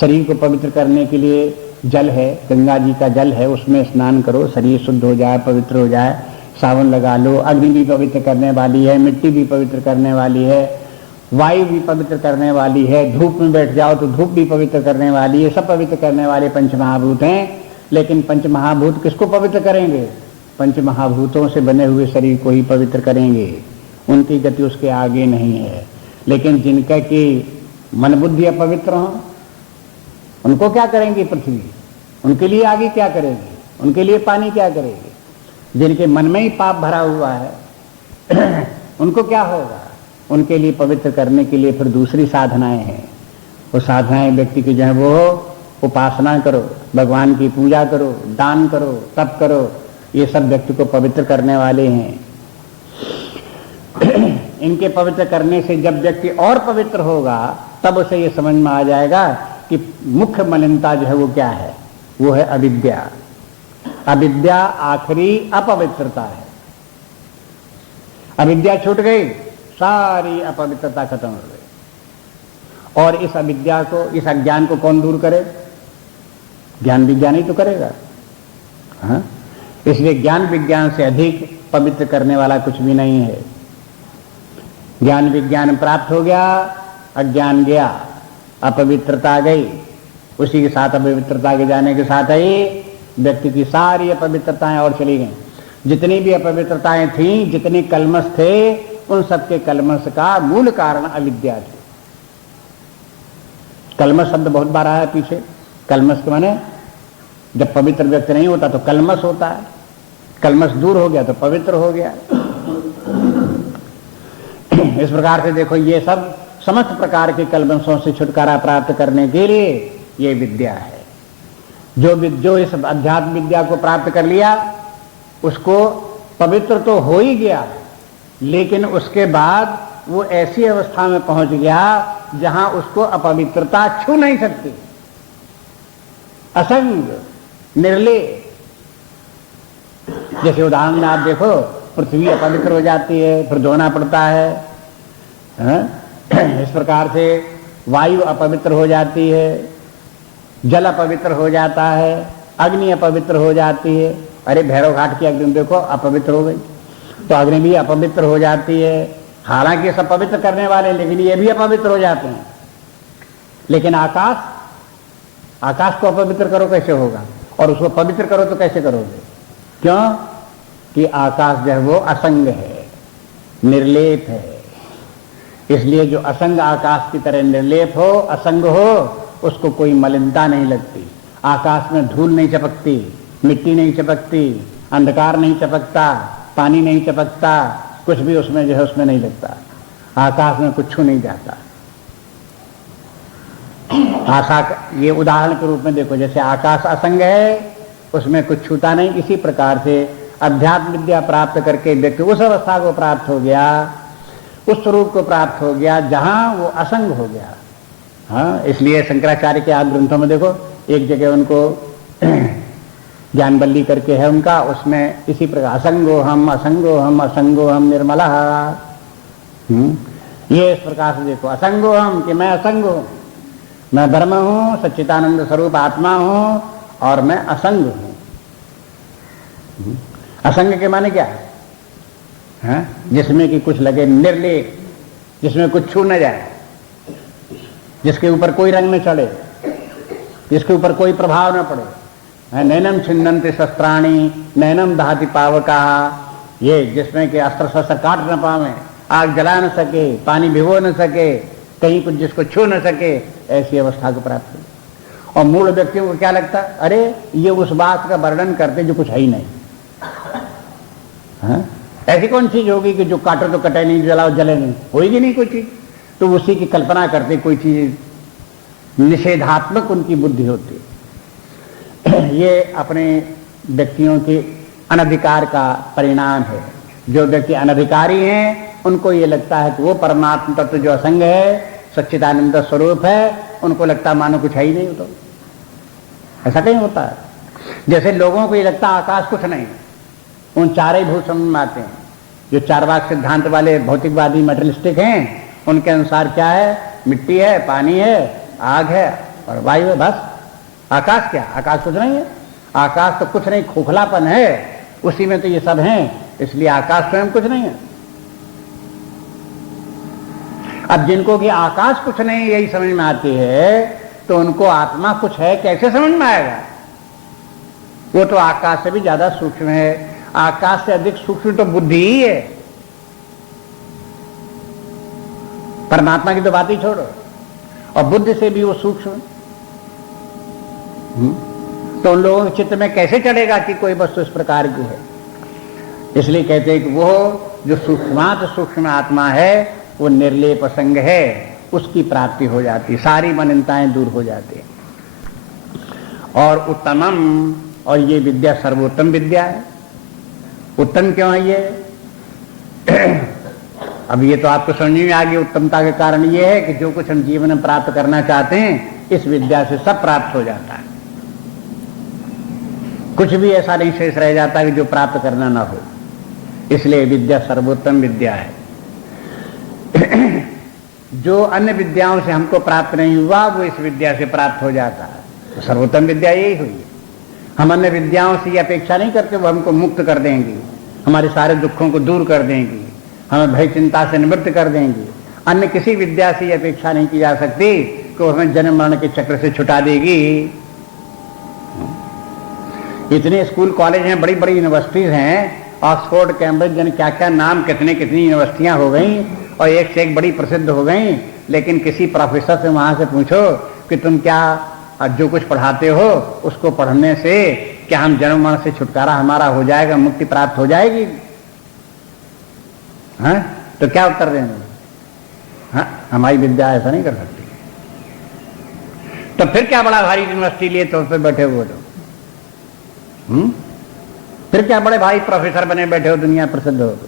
शरीर को पवित्र करने के लिए जल है, गंगा जी का जल है, उसमें स्नान करो, शरीर शुद्ध हो जाए, पवित्र हो जाए। सावन लगा लो, अग्नि भी पवित्र करने वाली है, मिट्टी भी पवित्र करने वाली है, वायु भी पवित्र करने वाली है, धूप में बैठ जाओ तो धूप भी पवित्र करने वाली है। सब पवित्र करने वाले पंचमहाभूत हैं। लेकिन पंचमहाभूत किसको पवित्र करेंगे? पंचमहाभूतों से बने हुए शरीर को ही पवित्र करेंगे, उनकी गति उसके आगे नहीं है। लेकिन जिनका कि मन बुद्धि अपवित्र हो, उनको क्या करेंगी पृथ्वी? उनके लिए आगे क्या करेगी? उनके लिए पानी क्या करेगी? जिनके मन में ही पाप भरा हुआ है उनको क्या होगा? उनके लिए पवित्र करने के लिए फिर दूसरी साधनाएं हैं। वो साधनाएं व्यक्ति की जो है वो उपासना करो, भगवान की पूजा करो, दान करो, तप करो, ये सब व्यक्ति को पवित्र करने वाले हैं। इनके पवित्र करने से जब व्यक्ति और पवित्र होगा तब उसे ये समझ में आ जाएगा कि मुख्य मलिनता जो है वो क्या है? वो है अविद्या। अविद्या आखिरी अपवित्रता है। अविद्या छूट गई, सारी अपवित्रता खत्म हो गई। और इस अविद्या को, इस अज्ञान को कौन दूर करे? ज्ञान विज्ञान ही तो करेगा। हाँ? इसलिए ज्ञान विज्ञान से अधिक पवित्र करने वाला कुछ भी नहीं है। ज्ञान विज्ञान प्राप्त हो गया, अज्ञान गया, अपवित्रता गई, उसी के साथ अपवित्रता के जाने के साथ ही व्यक्ति की सारी अपवित्रताएं और चली गई। जितनी भी अपवित्रताएं थीं, जितने कलमश थे, उन सबके कलमश का मूल कारण अविद्या थी। कलमश शब्द बहुत बार आया पीछे। कलमश के माने जब पवित्र व्यक्ति नहीं होता तो कलमश होता है, कलमश दूर हो गया तो पवित्र हो गया। इस प्रकार से देखो, ये सब समस्त प्रकार के कलमशों से छुटकारा प्राप्त करने के लिए ये विद्या है। जो इस अध्यात्म विद्या को प्राप्त कर लिया उसको पवित्र तो हो ही गया, लेकिन उसके बाद वो ऐसी अवस्था में पहुंच गया जहां उसको अपवित्रता छू नहीं सकती। असंग, निर्लेप। जैसे उदाहरण में आप देखो, पृथ्वी अपवित्र हो जाती है, फिर धोना पड़ता है, इस प्रकार से वायु अपवित्र हो जाती है, जल अपवित्र हो जाता है, अग्नि अपवित्र हो जाती है। अरे भैरव घाट की अग्नि देखो अपवित्र हो गई, तो अग्नि भी अपवित्र हो जाती है। हालांकि ये सब पवित्र करने वाले, लेकिन ये भी अपवित्र हो जाते हैं। लेकिन आकाश को अपवित्र करो कैसे होगा, और उसको पवित्र करो तो कैसे करोगे? क्यों कि आकाश जो है वो असंग है, निर्लेप है। इसलिए जो असंग आकाश की तरह निर्लेप हो, असंग हो, उसको कोई मलिनता नहीं लगती। आकाश में धूल नहीं चपकती, मिट्टी नहीं चपकती, अंधकार नहीं चपकता, पानी नहीं चपकता, कुछ भी उसमें जो है उसमें नहीं लगता। आकाश में कुछ छू नहीं जाता। ये उदाहरण के रूप में देखो, जैसे आकाश असंग है, उसमें कुछ छूता नहीं, इसी प्रकार से अध्यात्म विद्या प्राप्त करके व्यक्ति उस अवस्था को प्राप्त हो गया, उस स्वरूप को प्राप्त हो गया जहां वो असंग हो गया। हाँ, इसलिए शंकराचार्य के आदि ग्रंथों में देखो, एक जगह उनको ज्ञानबल्ली करके है उनका, उसमें इसी प्रकार असंगो हम असंगो हम असंगो हम निर्मला। ये इस प्रकार से देखो, असंगो हम कि मैं असंग हूं, मैं ब्रह्म हूं, सच्चिदानंद स्वरूप आत्मा हूं, और मैं असंग हूं। असंग के माने क्या है? जिसमें कि कुछ लगे, निर्लेप, जिसमें कुछ छू न जाए, जिसके ऊपर कोई रंग न चढ़े, जिसके ऊपर कोई प्रभाव न पड़े। नैनम छिन्नन्ति शस्त्राणि नैनम दहति पावका, ये जिसमें कि अस्त्र शस्त्र काट न पावे, आग जला न सके, पानी भिगो न सके, कहीं कुछ जिसको छू न सके, ऐसी अवस्था को प्राप्त हो। और मूल व्यक्तियों को क्या लगता, अरे ये उस बात का वर्णन करते जो कुछ है ही नहीं। हाँ? ऐसी कौन चीज होगी कि जो काटो तो कटे नहीं, जलाओ जले नहीं, होगी नहीं कोई चीज, तो उसी की कल्पना करते, कोई चीज निषेधात्मक उनकी बुद्धि होती। ये अपने व्यक्तियों के अनधिकार का परिणाम है। जो व्यक्ति अनधिकारी हैं, उनको ये लगता है कि वो परमात्मा तत्व जो असंग है, सच्चिदानंद स्वरूप है, उनको लगता मानो कुछ है ही नहीं। तो ऐसा कहीं होता है? जैसे लोगों को ये लगता आकाश कुछ नहीं, उन चार ही भूत समझ में आते हैं। जो चारवाक सिद्धांत वाले भौतिकवादी मटेरियलिस्टिक हैं, उनके अनुसार क्या है? मिट्टी है, पानी है, आग है और वायु है, बस। आकाश क्या? आकाश कुछ नहीं है। आकाश तो कुछ नहीं, खोखलापन है, उसी में तो ये सब हैं, इसलिए आकाश स्वयं कुछ नहीं है। अब जिनको कि आकाश कुछ नहीं यही समझ में आती है, तो उनको आत्मा कुछ है कैसे समझ में आएगा? वो तो आकाश से भी ज्यादा सूक्ष्म है। आकाश से अधिक सूक्ष्म तो बुद्धि ही है। परमात्मा की तो बात ही छोड़ो, और बुद्धि से भी वो सूक्ष्म। तो उन लोगों के चित्त में कैसे चढ़ेगा कि कोई वस्तु इस प्रकार की है? इसलिए कहते हैं कि वो जो सूक्ष्मात सूक्ष्म आत्मा है, वो निर्लेप असंग है, उसकी प्राप्ति हो जाती, सारी मलिनताएं दूर हो जाती है। और उत्तमम, और ये विद्या सर्वोत्तम विद्या है। उत्तम क्यों है ये? अब ये तो आपको समझ में आ गई। उत्तमता के कारण ये है कि जो कुछ हम जीवन में प्राप्त करना चाहते हैं, इस विद्या से सब प्राप्त हो जाता है। कुछ भी ऐसा नहीं शेष रह जाता कि जो प्राप्त करना ना हो। इसलिए विद्या सर्वोत्तम विद्या है। जो अन्य विद्याओं से हमको प्राप्त नहीं हुआ, वो इस विद्या से प्राप्त हो जाता है। तो सर्वोत्तम विद्या यही हुई है। हम अन्य विद्याओं से ये अपेक्षा नहीं करते वो हमको मुक्त कर देंगी, हमारे सारे दुखों को दूर कर देंगी, हमें भय चिंता से निवृत्त कर देंगी। अन्य किसी विद्या से ये अपेक्षा नहीं की जा सकती कि हमें जन्म मरण के चक्र से छुटा देगी। इतने स्कूल कॉलेज हैं, बड़ी बड़ी यूनिवर्सिटीज हैं, ऑक्सफोर्ड, कैम्ब्रिज, जन क्या क्या नाम, कितनी यूनिवर्सिटियां हो गई, और एक से एक बड़ी प्रसिद्ध हो गई। लेकिन किसी प्रोफेसर से वहां से पूछो कि तुम क्या जो कुछ पढ़ाते हो, उसको पढ़ने से क्या हम जन्म मरण से छुटकारा हमारा हो जाएगा, मुक्ति प्राप्त हो जाएगी? हाँ, तो क्या उत्तर देंगे? हाँ, हमारी विद्या ऐसा नहीं कर सकती। तो फिर क्या बड़ा भारी यूनिवर्सिटी लिए तो उस पर बैठे हुए तो? फिर क्या बड़े भाई प्रोफेसर बने बैठे हो, दुनिया प्रसिद्ध हो तो?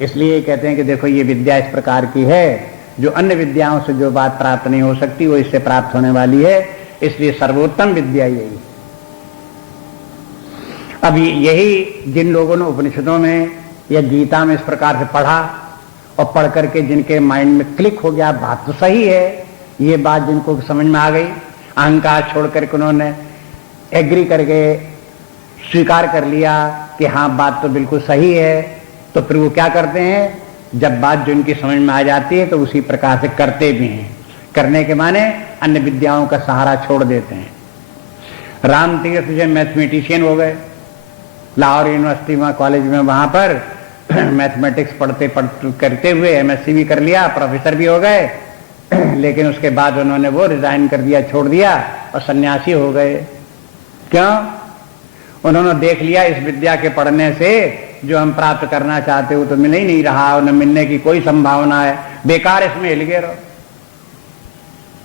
इसलिए कहते हैं कि देखो ये विद्या इस प्रकार की है, जो अन्य विद्याओं से जो बात प्राप्त नहीं हो सकती, वो इससे प्राप्त होने वाली है। इसलिए सर्वोत्तम विद्या यही। अब यही जिन लोगों ने उपनिषदों में या गीता में इस प्रकार से पढ़ा और पढ़ करके जिनके माइंड में क्लिक हो गया, बात तो सही है, ये बात जिनको समझ में आ गई, अहंकार छोड़ करके उन्होंने एग्री करके स्वीकार कर लिया कि हाँ बात तो बिल्कुल सही है, तो फिर वो क्या करते हैं, जब बात जो इनकी समझ में आ जाती है तो उसी प्रकार से करते भी हैं। करने के माने अन्य विद्याओं का सहारा छोड़ देते हैं। राम तीर्थ जो मैथमेटिशियन हो गए, लाहौर यूनिवर्सिटी में कॉलेज में वहां पर मैथमेटिक्स पढ़ते करते हुए एमएससी भी कर लिया, प्रोफेसर भी हो गए, लेकिन उसके बाद उन्होंने वो रिजाइन कर दिया, छोड़ दिया और सन्यासी हो गए। क्यों? उन्होंने देख लिया इस विद्या के पढ़ने से जो हम प्राप्त करना चाहते हो तो मिल ही नहीं रहा और न मिलने की कोई संभावना है, बेकार इसमें हिल गए रहो,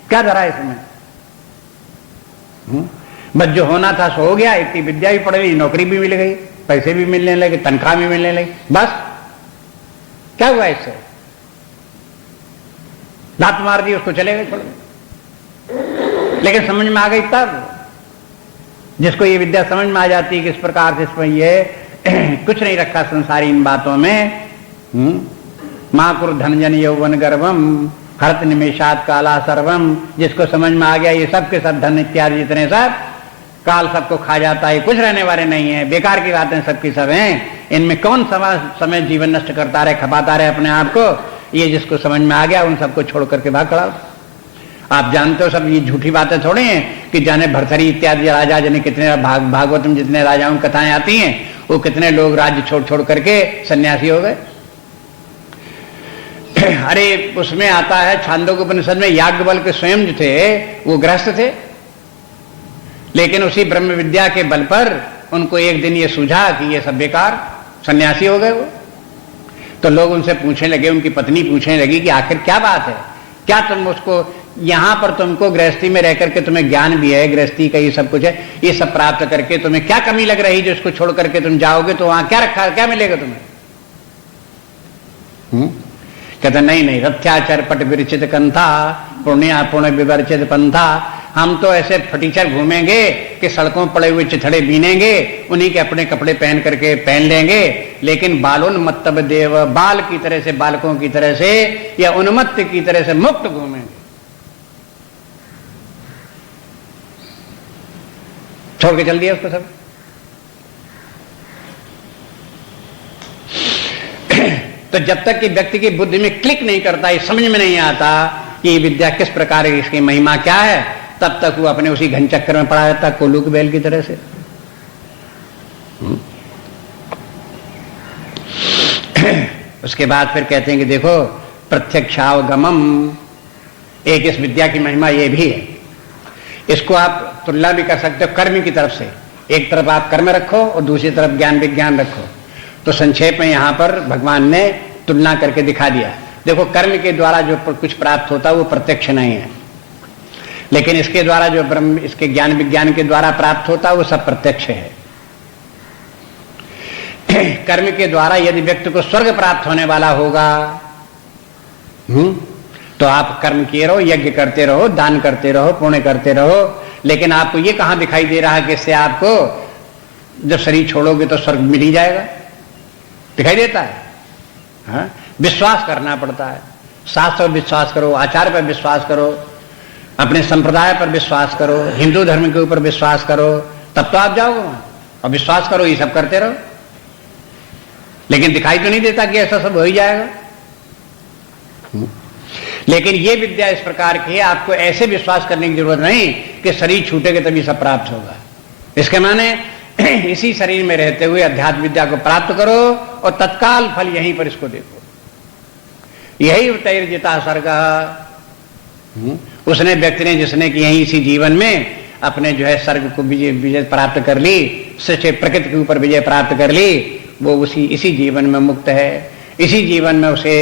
क्या धरा इसमें? बस जो होना था सो हो गया, इतनी विद्या भी पढ़ ली, नौकरी भी मिल गई, पैसे भी मिलने लगे, तनख्वाह भी मिलने लगी, बस क्या हुआ इससे? लात मार दी, उसको चले गए, छोड़ गए। लेकिन समझ में आ गई तब, जिसको ये विद्या समझ में आ जाती है कि इस प्रकार से इसमें ये कुछ नहीं रखा संसारी इन बातों में। मां कुर धनजन यौवन गर्भम हरत निमेषात काला सर्वम, जिसको समझ में आ गया ये सब के सब धन इत्यादि जितने सब काल सबको खा जाता है, कुछ रहने वाले नहीं है, बेकार की बातें सबकी सब हैं, इनमें कौन समय जीवन नष्ट करता रहे, खपाता रहे अपने आप को, ये जिसको समझ में आ गया उन सबको छोड़ करके भाग खड़ा। आप जानते हो सब ये झूठी बातें थोड़ी हैं कि जाने भरथरी इत्यादि राजा जाने कितने भागवत में जितने राजाओं की कथाएं आती हैं, वो कितने लोग राज्य छोड़ छोड़ करके सन्यासी हो गए। अरे उसमें आता है छांदोग्य उपनिषद में, याज्ञवल्क्य स्वयं जो थे वो गृहस्थ थे, लेकिन उसी ब्रह्म विद्या के बल पर उनको एक दिन ये सूझा कि ये सब बेकार, सन्यासी हो गए वो। तो लोग उनसे पूछने लगे, उनकी पत्नी पूछने लगी कि आखिर क्या बात है, क्या तुम उसको यहां पर तुमको गृहस्थी में रह करके तुम्हें ज्ञान भी है, गृहस्थी का ये सब कुछ है, ये सब प्राप्त करके तुम्हें क्या कमी लग रही जो इसको छोड़ करके तुम जाओगे तो वहां क्या रखा, क्या मिलेगा तुम्हें? कहते नहीं नहीं, रथ्याचर पट विरचित कंथा पुण्य पुण्य विवर्चित पंथा, हम तो ऐसे फटीचर घूमेंगे कि सड़कों पड़े हुए चिथड़े बीनेंगे, उन्हीं के अपने कपड़े पहन करके पहन लेंगे, लेकिन बालोन्मत्तव देव, बाल की तरह से, बालकों की तरह से या उन्मत्त की तरह से मुक्त घूमेंगे, छोड़ के चल दिया उसको सब। तो जब तक कि व्यक्ति की बुद्धि में क्लिक नहीं करता, ये समझ में नहीं आता कि ये विद्या किस प्रकार है, इसकी महिमा क्या है, तब तक वो अपने उसी घन चक्कर में पड़ा रहता, कोल्हू की बैल की तरह से। उसके बाद फिर कहते हैं कि देखो प्रत्यक्षावगमम, एक इस विद्या की महिमा ये भी है, इसको आप तुलना भी कर सकते हो कर्म की तरफ से, एक तरफ आप कर्म रखो और दूसरी तरफ ज्ञान विज्ञान रखो। तो संक्षेप में यहां पर भगवान ने तुलना करके दिखा दिया। देखो कर्म के द्वारा जो कुछ प्राप्त होता है वो प्रत्यक्ष नहीं है, लेकिन इसके द्वारा जो ब्रह्म, इसके ज्ञान विज्ञान के द्वारा प्राप्त होता है वो सब प्रत्यक्ष है। कर्म के द्वारा यदि व्यक्ति को स्वर्ग प्राप्त होने वाला होगा, तो आप कर्म किए रहो, यज्ञ करते रहो, दान करते रहो, पुण्य करते रहो, लेकिन आपको ये कहां दिखाई दे रहा है कि इससे आपको जब शरीर छोड़ोगे तो स्वर्ग मिल ही जाएगा? दिखाई देता है? हाँ? विश्वास करना पड़ता है, शास्त्र पर विश्वास करो, आचार पर विश्वास करो, अपने संप्रदाय पर विश्वास करो, हिंदू धर्म के ऊपर विश्वास करो, तब तो आप जाओगे वहां। और विश्वास करो, ये सब करते रहो, लेकिन दिखाई तो नहीं देता कि ऐसा सब हो ही जाएगा। लेकिन ये विद्या इस प्रकार की है, आपको ऐसे विश्वास करने की जरूरत नहीं कि शरीर छूटेगा तभी सब प्राप्त होगा। इसके माने इसी शरीर में रहते हुए अध्यात्म विद्या को प्राप्त करो और तत्काल फल यहीं पर इसको देखो। यही तैर्जिता सर्ग, उसने व्यक्ति ने जिसने कि यही इसी जीवन में अपने जो है सर्ग को विजय प्राप्त कर ली, सच्चे प्रकृति के ऊपर विजय प्राप्त कर ली, वो इसी जीवन में मुक्त है, इसी जीवन में उसे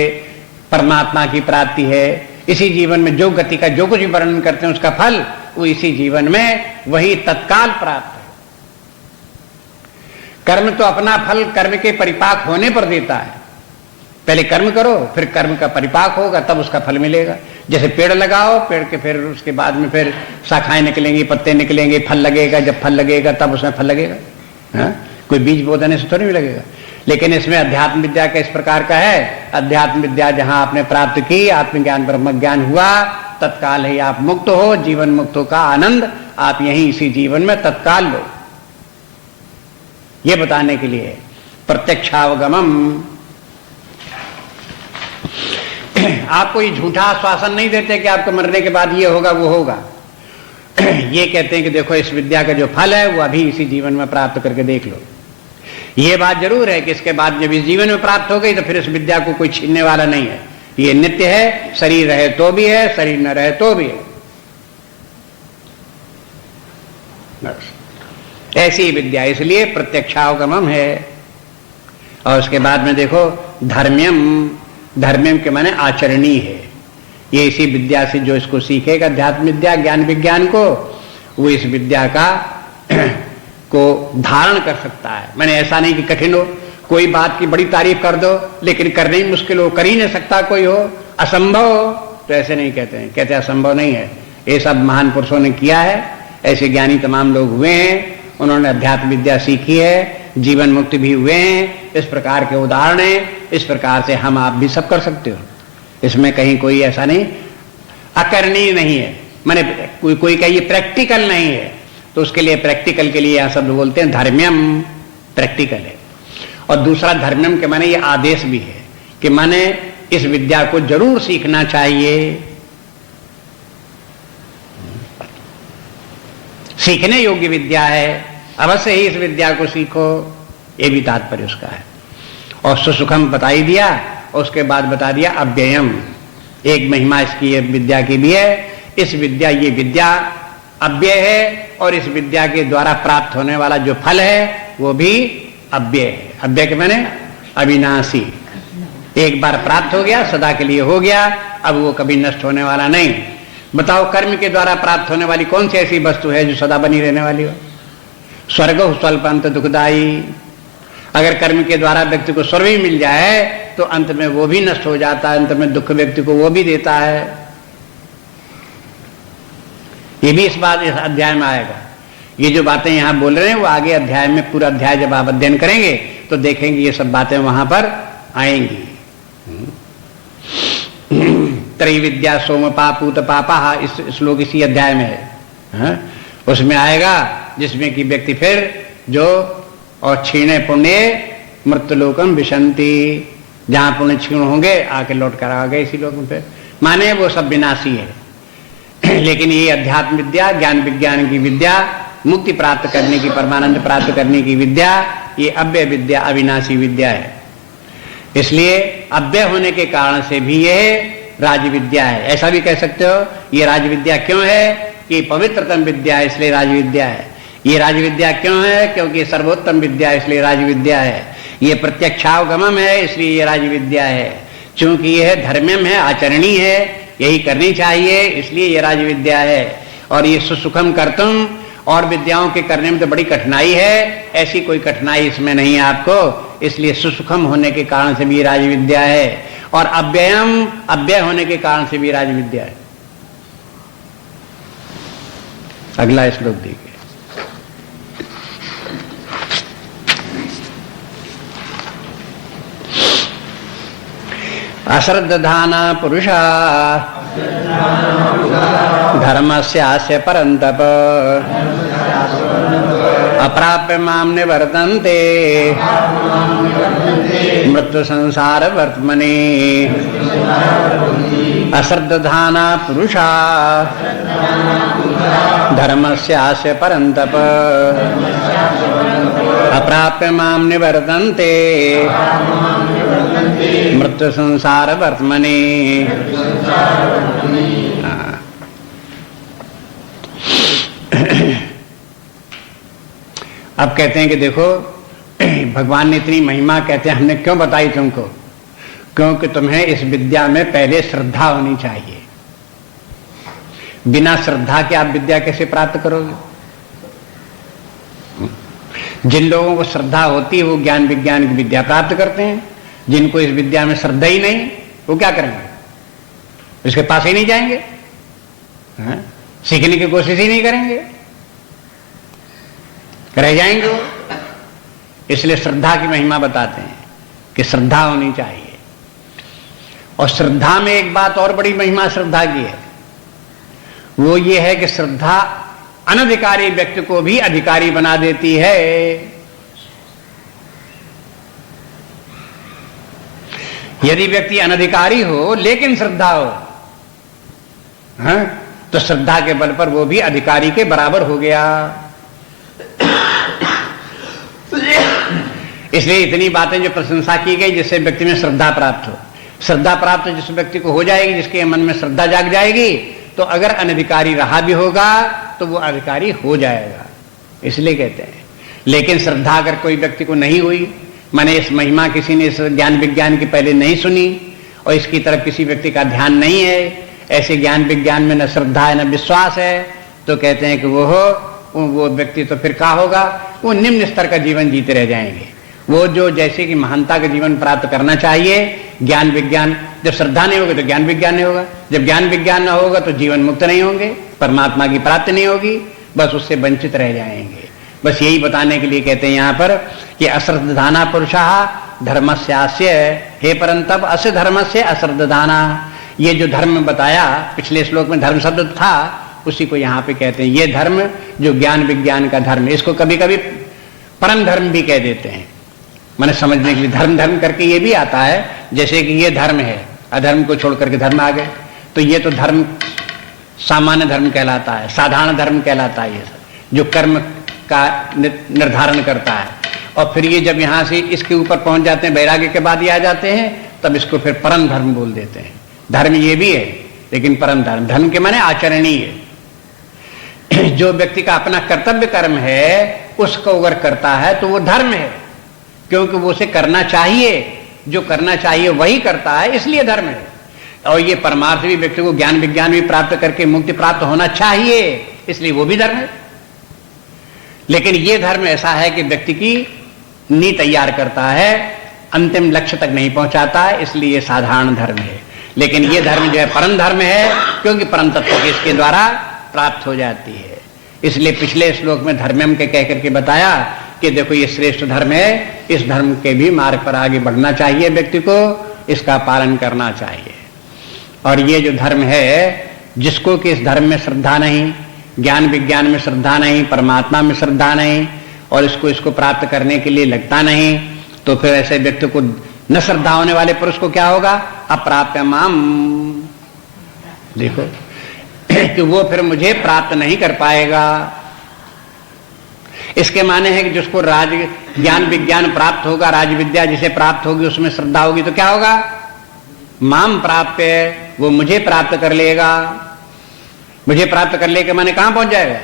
परमात्मा की प्राप्ति है, इसी जीवन में जो गति का जो कुछ भी वर्णन करते हैं उसका फल वो इसी जीवन में वही तत्काल प्राप्त है। कर्म तो अपना फल कर्म के परिपाक होने पर देता है, पहले कर्म करो फिर कर्म का परिपाक होगा तब उसका फल मिलेगा। जैसे पेड़ लगाओ, पेड़ के फिर उसके बाद में फिर शाखाएं निकलेंगी, पत्ते निकलेंगे, फल लगेगा, जब फल लगेगा तब उसमें फल लगेगा। हाँ? कोई बीज बो देने से थोड़ी भी लगेगा। लेकिन इसमें अध्यात्म विद्या का इस प्रकार का है, अध्यात्म विद्या जहां आपने प्राप्त की, आत्मज्ञान ब्रह्म ज्ञान हुआ, तत्काल ही आप मुक्त हो, जीवन मुक्तों का आनंद आप यहीं इसी जीवन में तत्काल लो, ये बताने के लिए प्रत्यक्षावगमम। आपको ये झूठा आश्वासन नहीं देते कि आपको मरने के बाद ये होगा वो होगा। ये कहते हैं कि देखो इस विद्या का जो फल है वो अभी इसी जीवन में प्राप्त करके देख लो। ये बात जरूर है कि इसके बाद जब इस जीवन में प्राप्त हो गई तो फिर इस विद्या को कोई छीनने वाला नहीं है, ये नित्य है, शरीर रहे तो भी है, शरीर न रहे तो भी है। ऐसी विद्या इसलिए प्रत्यक्षावगमम है। और उसके बाद में देखो धर्म्यम, धर्म्यम के माने आचरणीय है। ये इसी विद्या से जो इसको सीखेगा अध्यात्म विद्या ज्ञान विज्ञान को, वो इस विद्या का को धारण कर सकता है। मैंने ऐसा नहीं कि कठिन हो, कोई बात की बड़ी तारीफ कर दो लेकिन करने ही मुश्किल हो, कर ही नहीं सकता कोई हो, असंभव हो, तो ऐसे नहीं कहते हैं, कहते असंभव नहीं है। ये सब महान पुरुषों ने किया है, ऐसे ज्ञानी तमाम लोग हुए हैं, उन्होंने अध्यात्म विद्या सीखी है, जीवन मुक्ति भी हुए हैं। इस प्रकार के उदाहरण हैं, इस प्रकार से हम आप भी सब कर सकते हो। इसमें कहीं कोई ऐसा नहीं अकरणीय नहीं है, माने कोई कहीं प्रैक्टिकल नहीं है, तो उसके लिए प्रैक्टिकल के लिए यहां शब्द बोलते हैं धर्म्यम, प्रैक्टिकल है। और दूसरा धर्म्यम के माने ये आदेश भी है कि माने इस विद्या को जरूर सीखना चाहिए, सीखने योग्य विद्या है, अवश्य ही इस विद्या को सीखो, ये भी तात्पर्य उसका है। और सुसुखम बता ही दिया, और उसके बाद बता दिया अव्ययम, एक महिमा इसकी ये विद्या की भी है। इस विद्या, ये विद्या अव्यय है, और इस विद्या के द्वारा प्राप्त होने वाला जो फल है वो भी अव्यय है। अव्यय के माने अविनाशी, एक बार प्राप्त हो गया सदा के लिए हो गया, अब वो कभी नष्ट होने वाला नहीं। बताओ कर्म के द्वारा प्राप्त होने वाली कौन सी ऐसी वस्तु है जो सदा बनी रहने वाली हो? स्वर्ग स्वल्प अंत दुखदाई। अगर कर्म के द्वारा व्यक्ति को स्वर्ग ही मिल जाए तो अंत में वो भी नष्ट हो जाता है, अंत में दुख व्यक्ति को वो भी देता है। ये भी इस बात इस अध्याय में आएगा। ये जो बातें यहां बोल रहे हैं वो आगे अध्याय में, पूरा अध्याय जब आप अध्ययन करेंगे तो देखेंगे ये सब बातें वहां पर आएंगी। त्रैविद्या सोम पापूत पापा, इस श्लोक इसी अध्याय में है, उसमें आएगा, जिसमें कि व्यक्ति फिर जो और क्षीणे पुण्य मृत्युलोकम विशंति, जहां पुण्य क्षीण होंगे आके लौट कर आ गए इसी लोक में, फिर माने वो सब विनाशी है। लेकिन ये अध्यात्म विद्या ज्ञान विज्ञान की विद्या, मुक्ति प्राप्त करने की, परमानंद प्राप्त करने की विद्या, ये अव्यय विद्या, अविनाशी विद्या है। इसलिए अव्यय होने के कारण से भी यह राज विद्या है, ऐसा भी कह सकते हो। ये राज विद्या क्यों है कि पवित्रतम विद्या है, इसलिए राज विद्या है। ये राज विद्या क्यों है? क्योंकि सर्वोत्तम विद्या है, इसलिए राज विद्या है। ये प्रत्यक्षावगमम है, इसलिए ये राज विद्या है। चूंकि यह धर्म्यम है, आचरणीय है, यही करनी चाहिए, इसलिए ये राज विद्या है। और ये सुसुखम कर्तुम, और विद्याओं के करने में तो बड़ी कठिनाई है, ऐसी कोई कठिनाई इसमें नहीं है आपको, इसलिए सुसुखम होने के कारण से भी राज विद्या है। और अव्ययम, अव्यय होने के कारण से भी राज विद्या है। अगला श्लोक देखिए। अश्रद्धाना पुरुषा धर्मस्यास्य परन्तप अप्राप्य मां निवर्तन्ते मृत्यु संसार वर्त्मनि। अश्रद्धाना पुरुषा धर्मस्यास्य परन्तप अप्राप्य मां निवर्तन्ते मृत्यु संसार वर्त्मनि। अब कहते हैं कि देखो भगवान ने इतनी महिमा, कहते हैं हमने क्यों बताई तुमको, क्योंकि तुम्हें इस विद्या में पहले श्रद्धा होनी चाहिए। बिना श्रद्धा के आप विद्या कैसे प्राप्त करोगे? जिन लोगों को श्रद्धा होती है वो ज्ञान विज्ञान की विद्या प्राप्त करते हैं, जिनको इस विद्या में श्रद्धा ही नहीं वो क्या करेंगे? इसके पास ही नहीं जाएंगे, सीखने की कोशिश ही नहीं करेंगे, रह जाएंगे वो। इसलिए श्रद्धा की महिमा बताते हैं कि श्रद्धा होनी चाहिए। और श्रद्धा में एक बात और बड़ी महिमा श्रद्धा की है, वो ये है कि श्रद्धा अनधिकारी व्यक्ति को भी अधिकारी बना देती है। यदि व्यक्ति अनधिकारी हो लेकिन श्रद्धा हो, तो श्रद्धा के बल पर वो भी अधिकारी के बराबर हो गया। इसलिए इतनी बातें जो प्रशंसा की गई जिससे व्यक्ति में श्रद्धा प्राप्त हो, श्रद्धा प्राप्त जिस व्यक्ति को हो जाएगी, जिसके मन में श्रद्धा जाग जाएगी, तो अगर अनधिकारी रहा भी होगा तो वो अधिकारी हो जाएगा। इसलिए कहते हैं। लेकिन श्रद्धा अगर कोई व्यक्ति को नहीं हुई, माने इस महिमा किसी ने इस ज्ञान विज्ञान की पहले नहीं सुनी और इसकी तरफ किसी व्यक्ति का ध्यान नहीं है, ऐसे ज्ञान विज्ञान में न श्रद्धा है न विश्वास है, तो कहते हैं कि वो व्यक्ति तो फिर क्या होगा, वो निम्न स्तर का जीवन जीते रह जाएंगे। वो जो जैसे कि महानता का जीवन प्राप्त करना चाहिए, ज्ञान विज्ञान, जब श्रद्धा नहीं होगी तो ज्ञान विज्ञान नहीं होगा, जब ज्ञान विज्ञान न होगा तो जीवन मुक्त नहीं होंगे, परमात्मा की प्राप्ति नहीं होगी, बस उससे वंचित रह जाएंगे। बस यही बताने के लिए कहते हैं यहाँ पर कि अश्रद्धाना पुरुषा धर्मस्यास्य, हे परंतप अस्य धर्मस्य अश्रद्धाना। ये जो धर्म बताया पिछले श्लोक में धर्म शब्द था, उसी को यहाँ पे कहते हैं ये धर्म जो ज्ञान विज्ञान का धर्म। इसको कभी कभी परम धर्म भी कह देते हैं, मैंने समझने के लिए धर्म धर्म करके ये भी आता है, जैसे कि ये धर्म है, अधर्म को छोड़ करके धर्म आ गए, तो ये तो धर्म सामान्य धर्म कहलाता है, साधारण धर्म कहलाता है, ये सब जो कर्म का निर्धारण करता है। और फिर ये जब यहाँ से इसके ऊपर पहुंच जाते हैं, वैराग्य के बाद ये आ जाते हैं, तब इसको फिर परम धर्म बोल देते हैं। धर्म ये भी है लेकिन परम धर्म, धर्म के माने आचरणीय, जो व्यक्ति का अपना कर्तव्य कर्म है उसको अगर करता है तो वो धर्म है, क्योंकि वो उसे करना चाहिए, जो करना चाहिए वही करता है, इसलिए धर्म है। और ये परमार्थ भी व्यक्ति को ज्ञान विज्ञान भी प्राप्त करके मुक्ति प्राप्त होना चाहिए, इसलिए वो भी धर्म है। लेकिन ये धर्म ऐसा है कि व्यक्ति की नींव तैयार करता है, अंतिम लक्ष्य तक नहीं पहुंचाता है, इसलिए ये साधारण धर्म है। लेकिन ये धर्म जो है परम धर्म है, क्योंकि परम तत्व के इसके द्वारा प्राप्त हो जाती है। इसलिए पिछले श्लोक में धर्मम के कह करके बताया कि देखो ये श्रेष्ठ धर्म है, इस धर्म के भी मार्ग पर आगे बढ़ना चाहिए, व्यक्ति को इसका पालन करना चाहिए। और ये जो धर्म है, जिसको कि इस धर्म में श्रद्धा नहीं, ज्ञान विज्ञान में श्रद्धा नहीं, परमात्मा में श्रद्धा नहीं, और इसको प्राप्त करने के लिए लगता नहीं, तो फिर ऐसे व्यक्ति को, न श्रद्धा होने वाले पुरुष को क्या होगा, अप्राप्य माम, देखो कि वो फिर मुझे प्राप्त नहीं कर पाएगा। इसके माने है कि जिसको राज ज्ञान विज्ञान प्राप्त होगा, राज विद्या जिसे प्राप्त होगी, उसमें श्रद्धा होगी, तो क्या होगा, माम प्राप्य, वो मुझे प्राप्त कर लेगा। मुझे प्राप्त कर लेके माने कहां पहुंच जाएगा,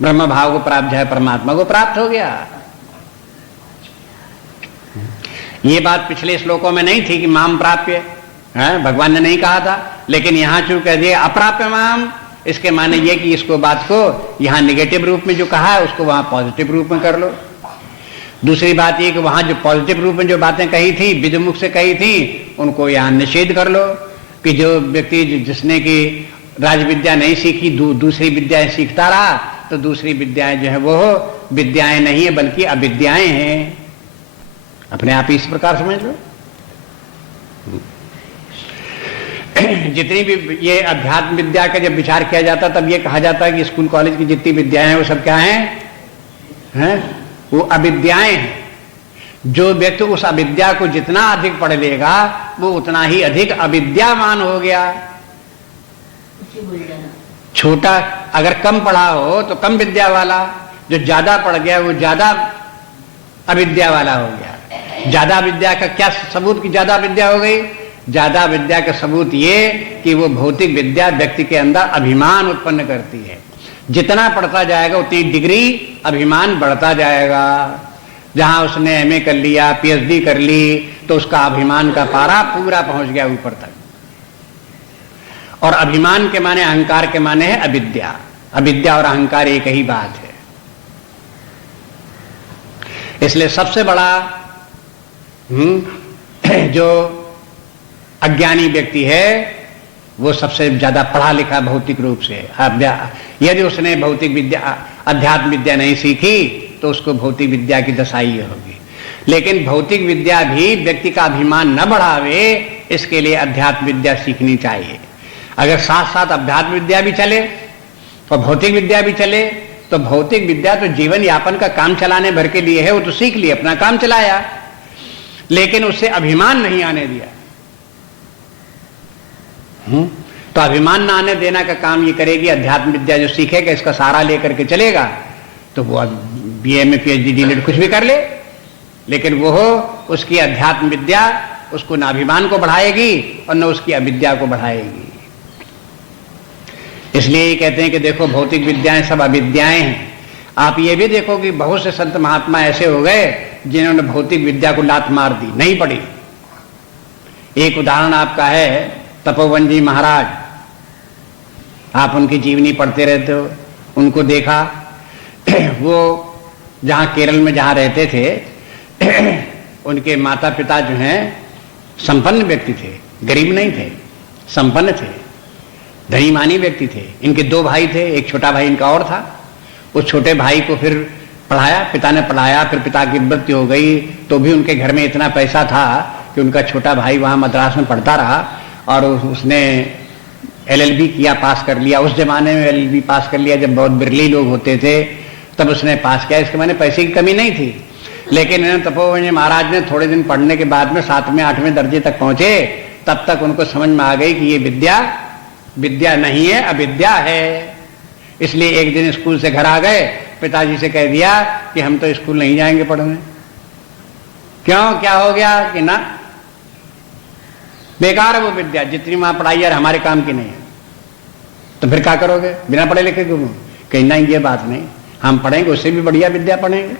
ब्रह्म भाव को प्राप्त है, परमात्मा को प्राप्त हो गया। ये बात पिछले श्लोकों में नहीं थी कि माम प्राप्य है, भगवान ने नहीं कहा था, लेकिन यहां चूंकि कह दिया अप्राप्य माम, इसके माने ये कि इसको बात को यहां निगेटिव रूप में जो कहा है उसको वहां पॉजिटिव रूप में कर लो। दूसरी बात ये कि वहां जो पॉजिटिव रूप में जो बातें कही थी, विजमुख से कही थी, उनको यहां निषेध कर लो कि जो व्यक्ति जिसने की राज विद्या नहीं सीखी, दूसरी विद्याएं सीखता रहा, तो दूसरी विद्याएं जो है वो विद्याएं नहीं है बल्कि अविद्याएं हैं। अपने आप इस प्रकार समझ लो। जितनी भी ये अध्यात्म विद्या का जब विचार किया जाता तब ये कहा जाता है कि स्कूल कॉलेज की जितनी विद्याएं हैं वो सब क्या हैं? वो अविद्याएं हैं। जो व्यक्ति उस अविद्या को जितना अधिक पढ़ लेगा वो उतना ही अधिक अविद्यावान हो गया। छोटा अगर कम पढ़ा हो तो कम विद्या वाला, जो ज्यादा पढ़ गया वो ज्यादा अविद्या वाला हो गया। ज्यादा विद्या का क्या सबूत की ज्यादा विद्या हो गई? ज्यादा विद्या का सबूत ये कि वो भौतिक विद्या व्यक्ति के अंदर अभिमान उत्पन्न करती है। जितना पढ़ता जाएगा उतनी डिग्री अभिमान बढ़ता जाएगा। जहां उसने एमए कर लिया, पीएचडी कर ली, तो उसका अभिमान का पारा पूरा पहुंच गया ऊपर तक। और अभिमान के माने, अहंकार के माने है अविद्या। अविद्या और अहंकार एक ही बात है। इसलिए सबसे बड़ा जो अज्ञानी व्यक्ति है वो सबसे ज्यादा पढ़ा लिखा भौतिक रूप से। यदि उसने भौतिक विद्या, अध्यात्म विद्या नहीं सीखी तो उसको भौतिक विद्या की दशा ही होगी। लेकिन भौतिक विद्या भी व्यक्ति का अभिमान न बढ़ावे, इसके लिए अध्यात्म विद्या सीखनी चाहिए। अगर साथ साथ अध्यात्म विद्या भी चले और भौतिक विद्या भी चले, तो भौतिक विद्या तो जीवन यापन का काम चलाने भर के लिए है, वो तो सीख लिए, अपना काम चलाया, लेकिन उससे अभिमान नहीं आने दिया। तो अभिमान न आने देना का काम ये करेगी अध्यात्म विद्या। जो सीखेगा, इसका सहारा लेकर के चलेगा, तो वो बीए में पीएचडी डीलिट कुछ भी कर ले, लेकिन वो उसकी अध्यात्म विद्या उसको न अभिमान को बढ़ाएगी और न उसकी अविद्या को बढ़ाएगी। इसलिए ये कहते हैं कि देखो भौतिक विद्याएं सब अविद्याएं हैं। आप ये भी देखो कि बहुत से संत महात्मा ऐसे हो गए जिन्होंने भौतिक विद्या को लात मार दी, नहीं पढ़ी। एक उदाहरण आपका है तपोवन जी महाराज। आप उनकी जीवनी पढ़ते रहते हो, उनको देखा। वो जहाँ केरल में जहाँ रहते थे, उनके माता पिता जो हैं संपन्न व्यक्ति थे, गरीब नहीं थे, संपन्न थे, धनी मानी व्यक्ति थे। इनके 2 भाई थे, एक छोटा भाई इनका और था। उस छोटे भाई को फिर पढ़ाया, पिता ने पढ़ाया, फिर पिता की मृत्यु हो गई, तो भी उनके घर में इतना पैसा था कि उनका छोटा भाई वहाँ मद्रास में पढ़ता रहा और उसने LLB किया, पास कर लिया। उस जमाने में LLB पास कर लिया, जब बहुत बिरली लोग होते थे तब उसने पास किया। इसके माने पैसे की कमी नहीं थी, लेकिन तपोवन महाराज ने थोड़े दिन पढ़ने के बाद में 7वें 8वें दर्जे तक पहुंचे, तब तक उनको समझ में आ गई कि ये विद्या नहीं है, अविद्या है। इसलिए एक दिन स्कूल से घर आ गए, पिताजी से कह दिया कि हम तो स्कूल नहीं जाएंगे पढ़ने। क्यों, क्या हो गया? कि ना बेकार है वो विद्या, जितनी वहां पढ़ाई यार हमारे काम की नहीं है। तो फिर क्या करोगे, बिना पढ़े लिखे क्यों? कहीं नहीं, ये बात नहीं, हम पढ़ेंगे, उससे भी बढ़िया विद्या पढ़ेंगे।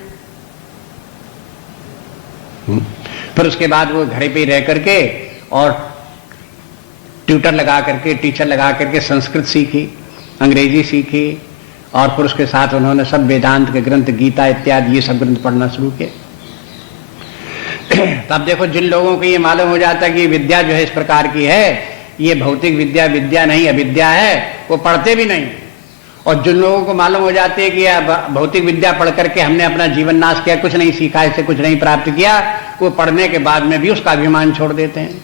फिर उसके बाद वो घर पे ही रह करके और ट्यूटर लगा करके, टीचर लगा करके संस्कृत सीखी, अंग्रेजी सीखी, और फिर उसके साथ उन्होंने सब वेदांत के ग्रंथ, गीता इत्यादि ये सब ग्रंथ पढ़ना शुरू किए। तब देखो जिन लोगों को ये मालूम हो जाता है कि विद्या जो है इस प्रकार की है, ये भौतिक विद्या विद्या नहीं अविद्या है, वो पढ़ते भी नहीं। और जिन लोगों को मालूम हो जाते है कि भौतिक विद्या पढ़ करके हमने अपना जीवन नाश किया, कुछ नहीं सीखा, इससे कुछ नहीं प्राप्त किया, वो पढ़ने के बाद में भी उसका अभिमान छोड़ देते हैं।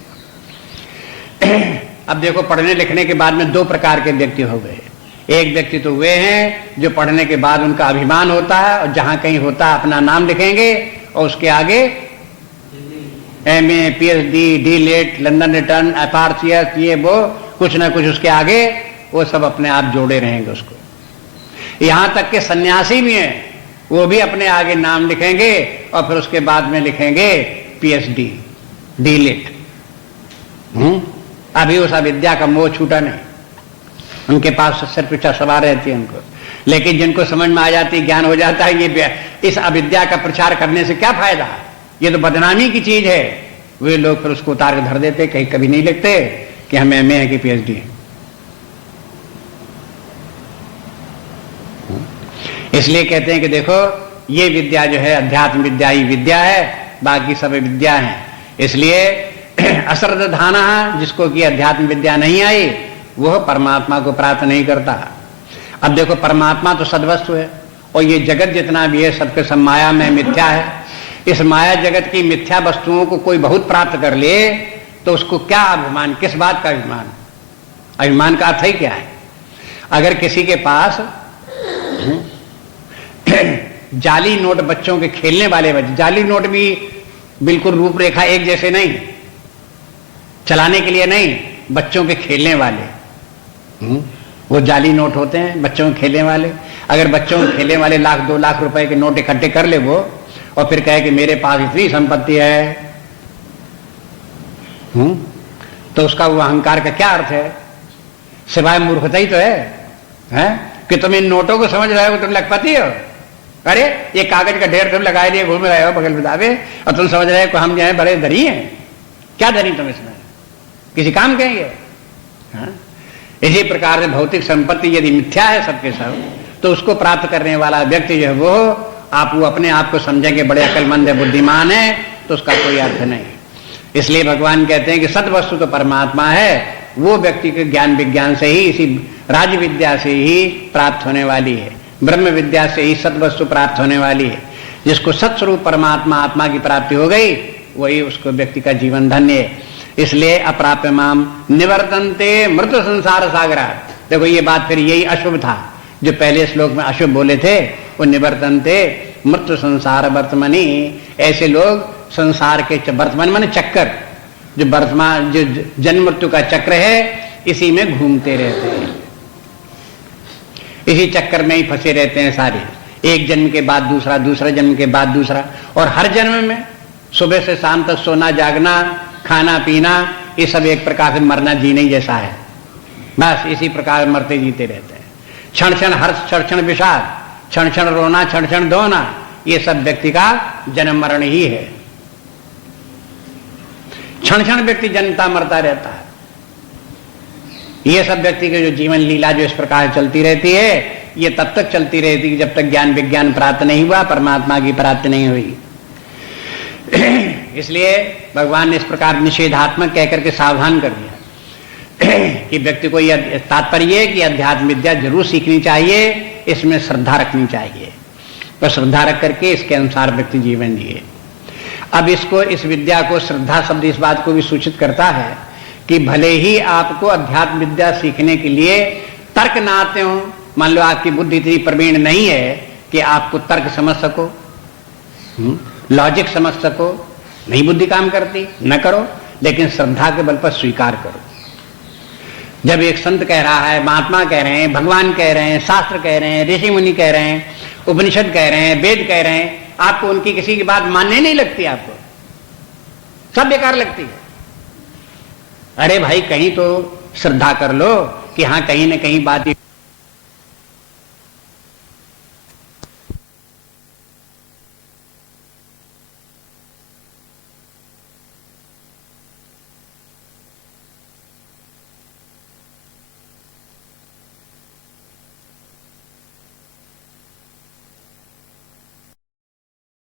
अब देखो पढ़ने लिखने के बाद में 2 प्रकार के व्यक्ति हो गए। एक व्यक्ति तो वे हैं जो पढ़ने के बाद उनका अभिमान होता है और जहां कहीं होता है अपना नाम लिखेंगे और उसके आगे MA, PhD, D.Litt, London return, FRCS, ये वो कुछ ना कुछ उसके आगे वो सब अपने आप जोड़े रहेंगे उसको। यहां तक के सन्यासी भी हैं, वो भी अपने आगे नाम लिखेंगे और फिर उसके बाद में लिखेंगे PhD, D.Litt। अभी उस अविद्या का मोह छूटा नहीं, उनके पास सिर पीछा सवार रहती है उनको। लेकिन जिनको समझ में आ जाती, ज्ञान हो जाता है, ये इस अविद्या का प्रचार करने से क्या फायदा, ये तो बदनामी की चीज है, वे लोग फिर उसको उतार के धर देते, कहीं कभी नहीं लिखते कि हम MA है कि PhD है। इसलिए कहते हैं कि देखो ये विद्या जो है अध्यात्म विद्या ही विद्या है, बाकी सब विद्या है। इसलिए अश्रद्धाना, जिसको कि अध्यात्म विद्या नहीं आई, वह परमात्मा को प्राप्त नहीं करता। अब देखो परमात्मा तो सद्वस्तु है और ये जगत जितना भी है सबके सब माया में मिथ्या है। इस माया जगत की मिथ्या वस्तुओं को कोई बहुत प्राप्त कर ले तो उसको क्या अभिमान, किस बात का अभिमान? अभिमान का अर्थ ही क्या है? अगर किसी के पास जाली नोट, बच्चों के खेलने वाले बच्चे, जाली नोट भी बिल्कुल रूपरेखा एक जैसे नहीं, चलाने के लिए नहीं, बच्चों के खेलने वाले, वो जाली नोट होते हैं बच्चों के खेलने वाले। अगर बच्चों के खेलने वाले 1 2 लाख रुपए के नोट इकट्ठे कर ले वो और फिर कहे कि मेरे पास इतनी संपत्ति है, तो उसका वो अहंकार का क्या अर्थ है? सिवाय मूर्खता ही तो है कि तुम इन नोटों को समझ रहे हो, तुम लखपति हो। अरे ये कागज का ढेर तुम लगाए लिए घूम रहे हो बगल में दावे, और तुम समझ रहे हो हम जो है बड़े धनी हैं। क्या धनी तुम इसमें, किसी काम कहेंगे? इसी प्रकार से भौतिक संपत्ति यदि मिथ्या है सबके सब, तो उसको प्राप्त करने वाला व्यक्ति जो है वो, आप वो अपने आप को समझेंगे बड़े अक्लमंद है, बुद्धिमान है, तो उसका कोई अर्थ नहीं। इसलिए भगवान कहते हैं कि सत वस्तु तो परमात्मा है, वो व्यक्ति के ज्ञान विज्ञान से ही, इसी राज विद्या से ही प्राप्त होने वाली है। ब्रह्म विद्या से ही सद्वस्तु प्राप्त होने वाली है। जिसको सत्स्वरूप परमात्मा आत्मा की प्राप्ति हो गई वही उसको व्यक्ति का जीवन धन्य है। इसलिए अप्राप्य माम निवर्तन्ते मृत संसार सागरा। देखो ये बात फिर यही अशुभ था जो पहले श्लोक में अशुभ बोले थे, वो निवर्तन्ते मृत्यु संसार वर्तमानी। ऐसे लोग संसार के वर्तमान माने चक्कर, जो वर्तमान जो जन्म मृत्यु का चक्र है इसी में घूमते रहते हैं, इसी चक्कर में ही फंसे रहते हैं सारे। एक जन्म के बाद दूसरा, दूसरा जन्म के बाद दूसरा, और हर जन्म में सुबह से शाम तक सोना जागना, खाना पीना, ये सब एक प्रकार से मरना जीना ही जैसा है। बस इसी प्रकार मरते जीते रहते हैं। क्षण क्षण हर्ष, क्षण क्षण विषाद, क्षण क्षण रोना, क्षण क्षण धोना, ये सब व्यक्ति का जन्म मरण ही है। क्षण क्षण व्यक्ति जन्मता मरता रहता है। ये सब व्यक्ति के जो जीवन लीला जो इस प्रकार चलती रहती है, ये तब तक चलती रहती है जब तक ज्ञान विज्ञान प्राप्त नहीं हुआ, परमात्मा की प्राप्ति नहीं हुई। इसलिए भगवान ने इस प्रकार निषेधात्मक कहकर के सावधान कर दिया कि व्यक्ति को यह तात्पर्य है कि अध्यात्म विद्या जरूर सीखनी चाहिए, इसमें श्रद्धा रखनी चाहिए, पर श्रद्धा रख करके इसके अनुसार व्यक्ति जीवन जिए। अब इसको, इस विद्या को, श्रद्धा शब्द इस बात को भी सूचित करता है कि भले ही आपको अध्यात्म विद्या सीखने के लिए तर्क ना आते हो, मान लो आपकी बुद्धि इतनी प्रवीण नहीं है कि आपको तर्क समझ सको, लॉजिक समझ सको, नहीं बुद्धि काम करती, न करो, लेकिन श्रद्धा के बल पर स्वीकार करो। जब एक संत कह रहा है, महात्मा कह रहे हैं, भगवान कह रहे हैं, शास्त्र कह रहे हैं, ऋषि मुनि कह रहे हैं, उपनिषद कह रहे हैं, वेद कह रहे हैं, आपको उनकी किसी की बात मानने नहीं लगती, आपको सब बेकार लगती है। अरे भाई कहीं तो श्रद्धा कर लो कि हाँ कहीं न कहीं बात